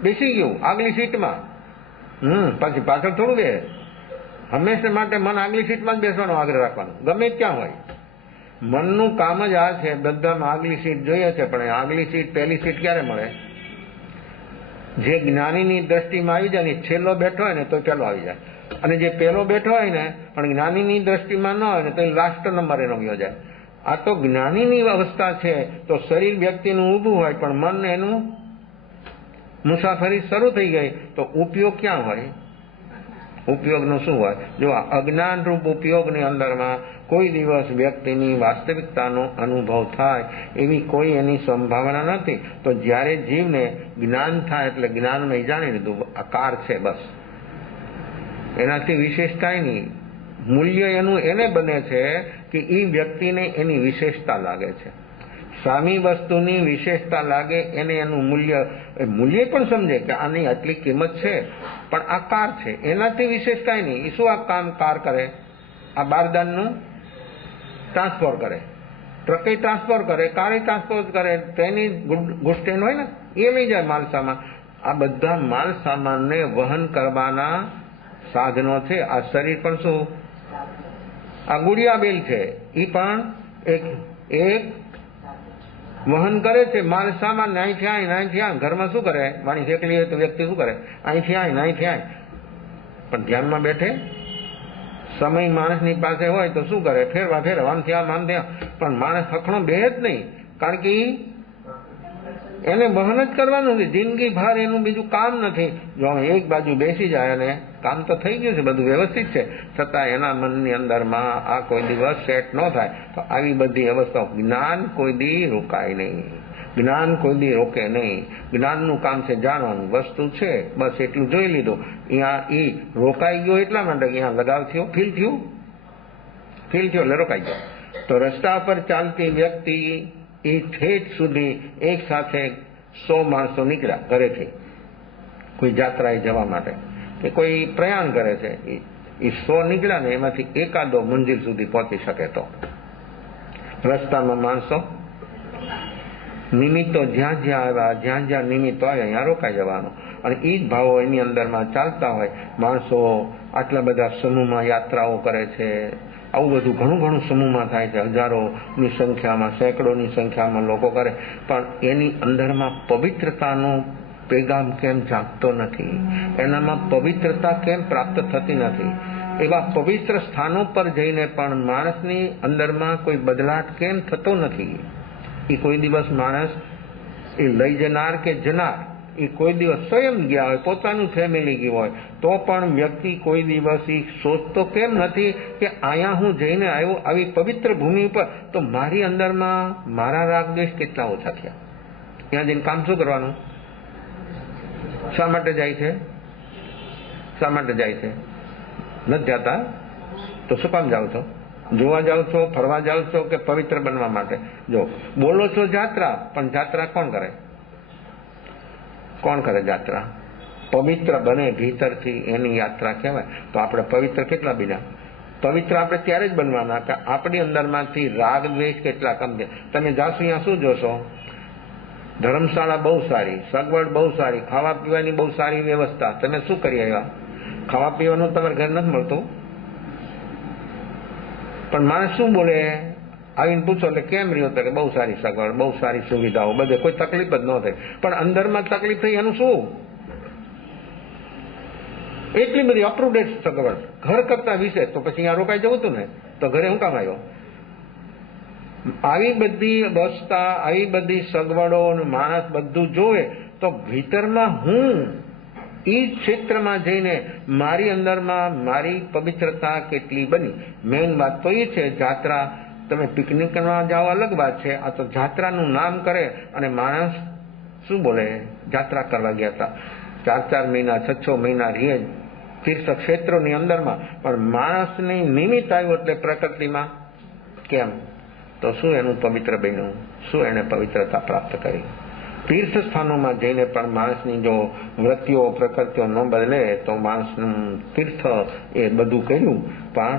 બેસી ગયું આગલી સીટમાં. પછી પાછળ થોડું બે. હંમેશા માટે મન આગલી સીટમાં જ બેસવાનો આગ્રહ રાખવાનો, ગમે ક્યાં હોય. મનનું કામ જ આ છે, બધામાં આગલી સીટ જોઈએ છે, પણ આગલી સીટ, પહેલી સીટ ક્યારે મળે? જે જ્ઞાનીની દ્રષ્ટિમાં આવી જાય ને, છેલ્લો બેઠો હોય ને તો પેલો આવી જાય, અને જે પેલો બેઠો હોય ને પણ જ્ઞાનીની દ્રષ્ટિમાં ન હોય ને તો એ લાસ્ટ નંબર એનો ગયો જાય. આ તો જ્ઞાનીની અવસ્થા છે. તો શરીર વ્યક્તિનું ઊભું હોય પણ મન એનું મુસાફરી શરૂ થઈ ગઈ, તો ઉપયોગ ક્યાં હોય? ઉપયોગનું શું હોય? જો આ અજ્ઞાન રૂપ ઉપયોગની અંદરમાં કોઈ દિવસ વ્યક્તિની વાસ્તવિકતાનો અનુભવ થાય એવી કોઈ એની સંભાવના નથી. તો જ્યારે જીવને જ્ઞાન થાય એટલે જ્ઞાન મેં જાણી લીધું આ કાર છે, બસ, એનાથી વિશેષ કાંઈ નહીં. મૂલ્ય એનું એને બને છે કે એ વ્યક્તિને એની વિશેષતા લાગે છે. સામી વસ્તુની વિશેષતા લાગે એને એનું મૂલ્ય પણ સમજે કે આની આટલી કિંમત છે, પણ આ કાર છે, એનાથી વિશેષ કાંઈ નહીં. એ શું આ કામ કાર કરે? આ બારદાનનું ટ્રાન્સફર કરે, ટ્રકે ટ્રાન્સફર કરે, કારે ટ્રાન્સફર કરે, ટ્રેનની ગુસ્ટેન હોય ને એ લઈ જાય માલ સામાન. આ બધા માલ સામાનને વહન કરવાના સાધનો છે. આ શરીર પણ શું? આ ગુડિયા બેલ છે, એ પણ એક વહન કરે છે માલ સામાન. અહીંથી આ ઘરમાં શું કરે? વાણી શેકલી હોય તો વ્યક્તિ શું કરે? અહીંથી આય. પણ ધ્યાનમાં બેઠે સમય માણસની પાસે હોય તો શું કરે? ફેરવા આમથી આમ. પણ માણસ હખણો બે જ નહીં, કારણ કે એને વહન જ કરવાનું છે. જિંદગી ભર એનું બીજું કામ નથી. જો એક બાજુ બેસી જાય અને કામ તો થઈ ગયું છે, બધું વ્યવસ્થિત છે, છતાં એના મનની અંદરમાં આ કોઈ દિવસ સેટ ન થાય. તો આવી બધી અવસ્થાઓ, જ્ઞાન કોઈ દી રોકાય નહીં, જ્ઞાન કોઈ દી રોકે નહીં. જ્ઞાનનું કામ છે જાણવાનું, વસ્તુ છે બસ એટલું જોઈ લીધું. અહીંયા રોકાઈ ગયો એટલા માટે કે અહીંયા લગાવ થયો, ફીલ થયું એટલે રોકાઈ ગયો. તો રસ્તા પર ચાલતી વ્યક્તિ એ ઠેઠ સુધી એક સાથે 100 માણસો નીકળ્યા ઘરેથી, કોઈ જાત્રાએ જવા માટે કે કોઈ પ્રયાણ કરે છે, એ 100 નીકળ્યા ને એમાંથી એકાદો મંજિલ સુધી પહોંચી શકે. તો રસ્તામાં માણસો નિમિત્તો જ્યાં જ્યાં આવ્યા, જ્યાં જ્યાં નિમિત્તો આવ્યા અહીંયા રોકાઈ જવાનું, અને એ જ ભાવો એની અંદરમાં ચાલતા હોય. માણસો આટલા બધા સમૂહમાં યાત્રાઓ કરે છે, આવું બધું ઘણું ઘણું સમૂહમાં થાય છે, હજારોની સંખ્યામાં, સેંકડોની સંખ્યામાં લોકો કરે, પણ એની અંદરમાં પવિત્રતાનો પેગામ કેમ જાગતો નથી? એનામાં પવિત્રતા કેમ પ્રાપ્ત થતી નથી? એવા પવિત્ર સ્થાનો પર જઈને પણ માણસની અંદરમાં કોઈ બદલાટ કેમ થતો નથી? એ કોઈ દિવસ માણસ એ લઈ જનાર કે જનાર એ કોઈ દિવસ સ્વયં ગયા હોય, પોતાનું ફેમિલી ગયું હોય, તો પણ વ્યક્તિ કોઈ દિવસ એ સોચતો કેમ નથી કે અહીંયા હું જઈને આવ્યો આવી પવિત્ર ભૂમિ ઉપર, તો મારી અંદરમાં મારા રાગ દ્વેષ કેટલા ઓછા થયા? ત્યાં જઈને કામ શું કરવાનું? શા માટે જાય છે? શા માટે જાય છે? નથી જતા તો શું કામ જાઓ છો? જોવા જાઓ છો, ફરવા જાઓ છો, કે પવિત્ર બનવા માટે? જો બોલો છો જાત્રા, પણ જાત્રા કોણ કરે? કોણ કરે જાત્રા? પવિત્ર બને ભીતરથી, એની યાત્રા કહેવાય. તો આપણે પવિત્ર કેટલા બન્યા? પવિત્ર આપણે ત્યારે જ બનવાના કે આપણી અંદરમાંથી રાગ દ્વેષ કેટલા કમ છે. તમે જાશો અહીંયા શું જોશો? ધર્મશાળા બહુ સારી, સગવડ બહુ સારી, ખાવા પીવાની બહુ સારી વ્યવસ્થા. તમે શું કરી આવ્યા? ખાવા પીવાનું તમારે ઘર નથી મળતું, પણ માણસ શું બોલે? આવીને પૂછો એટલે કેમ રહ્યો? તો કે બહુ સારી સગવડ, બહુ સારી સુવિધાઓ, બધે કોઈ તકલીફ જ ન થઈ. પણ અંદરમાં તકલીફ થઈ એનું શું? એટલી બધી અપ ટુ ડેટ સગવડ, ઘર કરતા વિશે, તો પછી અહીંયા રોકાઈ જવું હતું ને, તો ઘરે હું કામ આવ્યો? આવી બધી વ્યવસ્થા, આવી બધી સગવડો માણસ બધું જોવે, તો ભીતરમાં હું એ ક્ષેત્રમાં જઈને મારી અંદરમાં મારી પવિત્રતા કેટલી બની? મેઇન વાત તો એ છે. જાત્રા તમે પિકનિક કરવા જાઓ અલગ વાત છે, આ તો જાત્રાનું નામ કરે અને માણસ શું બોલે? જાત્રા કરવા ગયા હતા, 4 મહિના 6 મહિના રહીએ તીર્થ ક્ષેત્રોની અંદરમાં, પણ માણસની નિમિત્ત આવ્યું એટલે પ્રકૃતિમાં કેમ? તો શું એનું પવિત્ર બન્યું? શું એને પવિત્રતા પ્રાપ્ત કરી? તીર્થ સ્થાનોમાં જઈને પણ માણસની જો વૃત્તિઓ પ્રકૃતિઓ ન બદલે તો માણસનું તીર્થ એ બધું કર્યું, પણ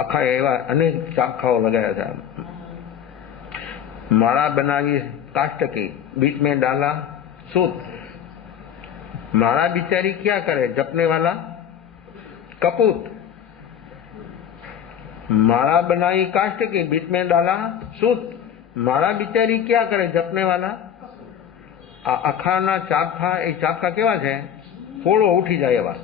આખા એવા અનેક ચાબખાઓ લગાયા હતા. માળા બનાવી કાષ્ટકી, બીચ મેં ડાલા સૂત. माला बिचारी क्या करे? जपने वाला कपूत। माला बनाई काष्ट की, बीच में डाला सूत। माला बिचारी क्या करे? जपने वाला अखाना चापखा। ए चापखा केवा छे? फोड़ो उठी जाए एवा।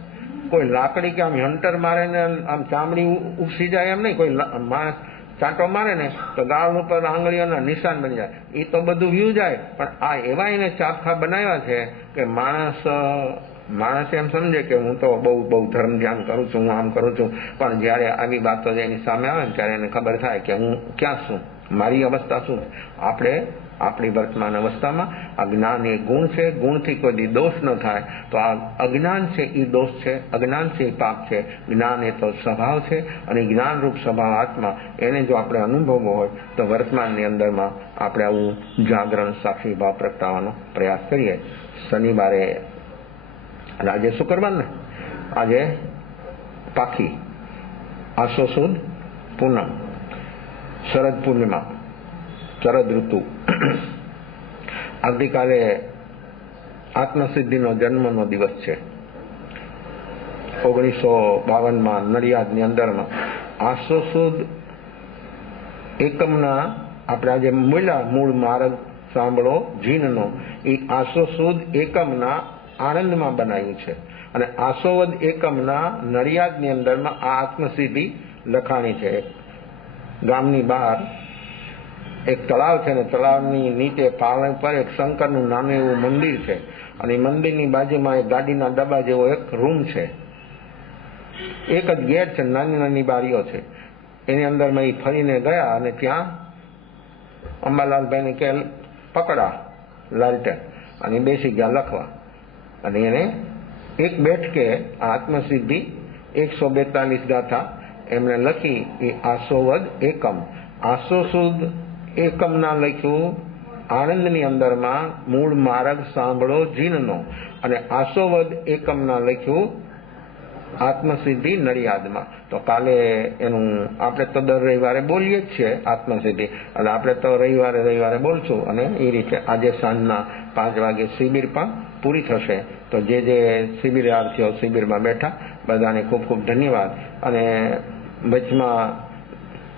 कोई लाकड़ी के आम हंटर मारे ने आम चामड़ी उसी जाए एम नहीं। कोई माणस चांटो मारे ने तो गाल पर आंगळीओना निशान बनी जाए। ए तो बधुं व्यू जाए, पण आ एवा एने चापखा बनाव्या छे के माणस एम समझे के हूँ तो बहु बहु धर्म ध्यान करूँ छूं, आम करूँ छूं, पण ज्यारे आवी बातो एनी सामे आवे त्यारे एने खबर थाय के हूँ क्या छूं, मारी अवस्था शुं। आपणे अपनी वर्तमान अवस्था में अज्ञान ए गुण है। गुण थी कोई दोष न थाय तो आ अज्ञान से ई दोष है, अज्ञान से पाप है। ज्ञान ए तो स्वभाव है और ज्ञान रूप स्वभाव आत्मा एने जो आपणे अनुभव होय तो वर्तमान अंदर में आपणे आवुं जागरण साक्षी भाव प्रगटावવાનો प्रयास करिए। शनिवारे आज शुक्रवार ने आज पाखी आसो सुद पूनम शरद पूर्णिमा शरद ऋतु। आवती काले आत्मसिद्धि नो जन्म नो दिवस है। 1952 में नडियाद नी अंदर में आसो सुद एकमना आपणे आज मूला मूल मार्ग सांभळो जीननो ए आसो सुद एकमना आनंद में बनाव्युं छे अने आसोवद एकमना नडियाद नी अंदर में आ आत्मसिद्धि लखाणी छे। गामनी बहार एक तलाव है, तलावनी नीचे पावड़ पर एक शंकर नु नानु एवं मंदिर है और मंदिर नी बाजू में एक गाड़ी ना डब्बा जेवो एक रूम है। एक ज गेट है, नानी नानी बारीओ है। एनी अंदर में फरीने गया और त्या अंबालाल भाई ने के पकड़ा लालटेन और बेसी गया लखवा और एने एक बैठ के आत्मसिद्धि 142 गाथा एमने लखी। ए आसोवद एकम आसो सुद एकम ना लख्यू आनंद नी अंदर में मूल मार्ग सांभळो जीननो अने आसोवद एकम ना लख्यू આત્મસિદ્ધિ નડિયાદમાં. તો કાલે એનું આપણે તો દર રવિવારે બોલીએ જ છીએ આત્મસિદ્ધિ, એટલે આપણે તો રવિવારે બોલશું. અને એ રીતે આજે સાંજના 5 વાગે શિબિર પણ પૂરી થશે. તો જે શિબિરાર્થીઓ શિબિરમાં બેઠા બધાને ખૂબ ખૂબ ધન્યવાદ. અને વચમાં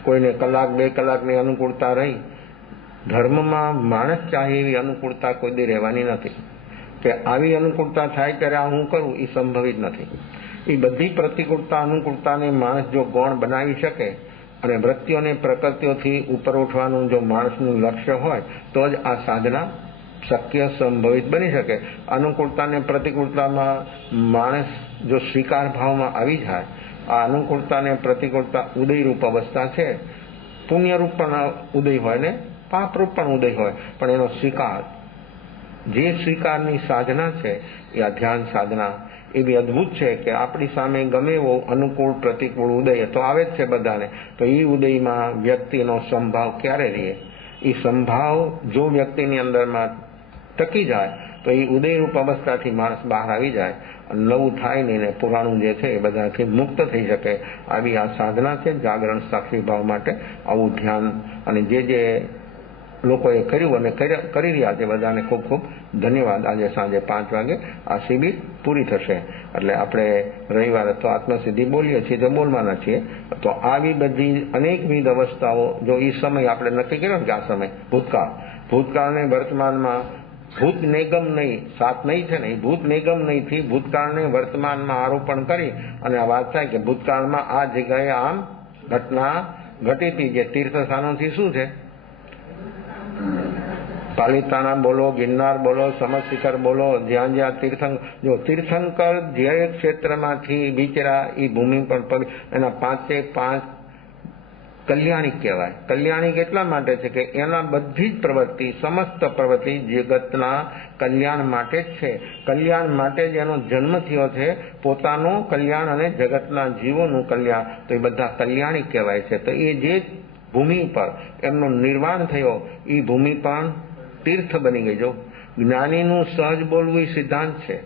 કોઈને 1-2 કલાકની અનુકૂળતા રહી. ધર્મમાં માણસ ચાહે એવી અનુકૂળતા કોઈ દી રહેવાની નથી કે આવી અનુકૂળતા થાય ત્યારે આ હું કરું, એ સંભવિત નથી. એ બધી પ્રતિકૂળતા અનુકૂળતાને માણસ જો ગૌણ બનાવી શકે અને વૃત્તિઓને પ્રકૃતિઓથી ઉપર ઉઠવાનું જો માણસનું લક્ષ્ય હોય તો જ આ સાધના શક્ય સંભવિત બની શકે. અનુકૂળતાને પ્રતિકૂળતામાં માણસ જો સ્વીકાર ભાવમાં આવી જાય, આ અનુકૂળતાને પ્રતિકૂળતા ઉદયરૂપ અવસ્થા છે. પુણ્યરૂપ પણ ઉદય હોય ને પાપરૂપ પણ ઉદય હોય, પણ એનો સ્વીકાર, જે સ્વીકારની સાધના છે એ આ ધ્યાન સાધના એવી અદભુત છે કે આપણી સામે ગમે એવો અનુકૂળ પ્રતિકૂળ ઉદય તો આવે જ છે બધાને. તો એ ઉદયમાં વ્યક્તિનો સંભાવ ક્યારે રહે? એ સંભાવ જો વ્યક્તિની અંદરમાં ટકી જાય તો એ ઉદયરૂપ અવસ્થાથી માણસ બહાર આવી જાય, નવું થાય નહીં ને પુરાણું જે છે એ બધાથી મુક્ત થઈ શકે. આવી આ સાધના છે જાગરણ સાક્ષી ભાવ માટે. આવું ધ્યાન અને જે લોકોએ કર્યું અને કરી રહ્યા છે બધાને ખૂબ ખૂબ ધન્યવાદ. આજે સાંજે 5 વાગે આ શિબિર પૂરી થશે. એટલે આપણે રવિવારે તો આત્મસિદ્ધિ બોલીએ છીએ, જો બોલવાના છીએ. તો આવી બધી અનેકવિધ અવસ્થાઓ જો એ સમય આપણે નક્કી કર્યો કે આ સમય ભૂતકાળને વર્તમાનમાં ભૂત નિગમ નહીં, સાત નહીં છે ને, ભૂત નિગમ નહીંથી ભૂતકાળને વર્તમાનમાં આરોપણ કરી અને આ વાત થાય કે ભૂતકાળમાં આ જગ્યાએ આમ ઘટના ઘટી હતી. જે તીર્થસ્થાનોથી શું છે, પાલિતાણા બોલો, ગિરનાર બોલો, સમશિખર બોલો, જ્યાં તીર્થંકર જે ક્ષેત્રમાંથી વિચરા એ ભૂમિ પર એના 5 કલ્યાણિક કહેવાય. કલ્યાણિક એટલા માટે છે કે એના બધી જ પ્રવૃત્તિ, સમસ્ત પ્રવૃત્તિ જગતના કલ્યાણ માટે જ છે. કલ્યાણ માટે જ એનો જન્મ થયો છે, પોતાનું કલ્યાણ અને જગતના જીવોનું કલ્યાણ. તો એ બધા કલ્યાણિક કહેવાય છે. તો એ જે ભૂમિ પર એમનો નિર્વાણ થયો એ ભૂમિ પણ તીર્થ બની ગઈ. જો જ્ઞાનીનું સહજ બોલવું એ સિદ્ધાંત છે,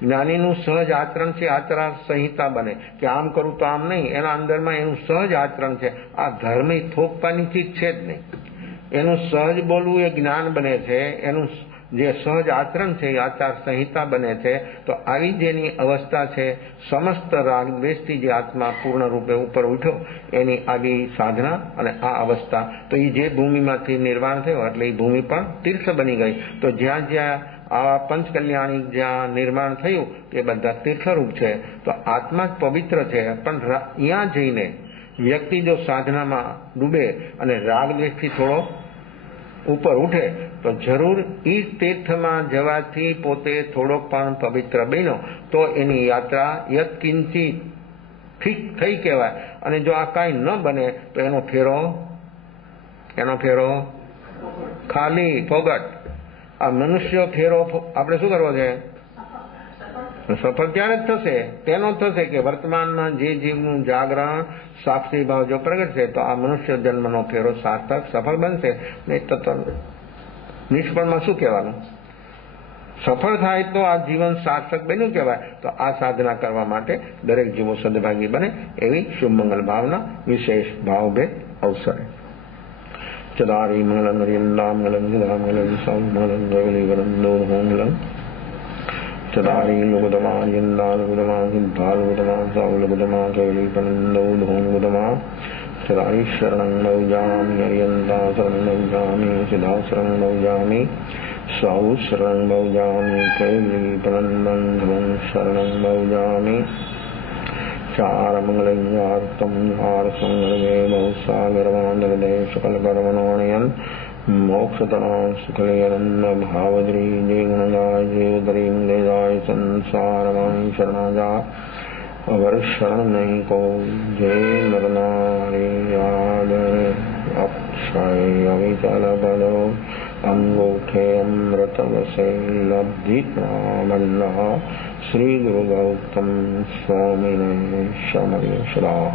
જ્ઞાનીનું સહજ આચરણ છે, આચરણ સંહિતા બને કે આમ કરું તો આમ નહીં. એના અંદરમાં એનું સહજ આચરણ છે. આ ધર્મ થોપવાની ચીજ છે જ નહીં. એનું સહજ બોલવું એ જ્ઞાન બને છે, એનું જે સહજ આચરણ છે એ આચાર સંહિતા બને છે. તો આવી જેની અવસ્થા છે, સમસ્ત રાગ દ્વેષથી જે આત્મા પૂર્ણ રૂપે ઉપર ઉઠ્યો એની આવી સાધના અને આ અવસ્થા. તો એ જે ભૂમિમાંથી નિર્વાણ થયો એટલે એ ભૂમિ પણ તીર્થ બની ગઈ. તો જ્યાં આવા પંચકલ્યાણિક જ્યાં નિર્માણ થયું તે બધા તીર્થરૂપ છે. તો આત્મા જ પવિત્ર છે. પણ અહીંયા જઈને વ્યક્તિ જો સાધનામાં ડૂબે અને રાગ દ્વેષથી થોડો ઉપર ઉઠે તો જરૂર એ તીર્થમાં જવાથી પોતે થોડોક પણ પવિત્ર બન્યો તો એની યાત્રા યત્કિંચિત ઠીક થઈ કહેવાય. અને જો આ કાંઈ ન બને તો એનો ફેરો ખાલી ફોગટ. આ મનુષ્ય ફેરો આપણે શું કરવો છે? સફળ ત્યારે જ થશે, તેનો થશે કે વર્તમાનમાં જે જીવનું જાગરણ સાક્ષી ભાવ જો પ્રગટ છે તો આ મનુષ્ય જન્મનો ફેરો સાર્થક સફળ બનશે. નહીં તો નિષ્ફળમાં શું કહેવાનું? સફળ થાય તો આ જીવન સાર્થક બન્યું કહેવાય. તો આ સાધના કરવા માટે દરેક જીવો સદભાગી બને એવી શુભ મંગલ ભાવના વિશેષ ભાવભેદ અવસરે. ચદારી મંગલં હરિયંદામંગલં ચિદામંગલં સૌમંગલં ગૌલીવરંદોમંગલં ચદારી લુગધમાર્યંદાલુગધમા સિદ્ધાલુગધમા સૌલુગધમા ગૌલીવરંદોમંગલં ચદારી શરણં મૌજામિ હરિયંદા શરણં મૌજામિ સિદ્ધા શરણં મૌજામિ સૌ શરણં મૌજામિ ગૌલીવરંદોમંગલં શરણં મૌજામિ. ચારમંગલયાર્તમ હારસંગર્ગે બહુસાગરવાંદરદે સકલકર્મણોણયન મોક્ષતરાં સુખલયનન્ન ભાવદ્રી જે ગુણગાય જે ઉદરીમ દેદાય સંસારવાં શરણાજા અવર શરણ નહીં કો જય નરનારીયાદ અક્ષય અવિચલ બલો અંગોઠે અમૃત વસે લબ્ધિ શ્રી ગુરુ ગૌતમ સ્વામીને શમય શ્રા.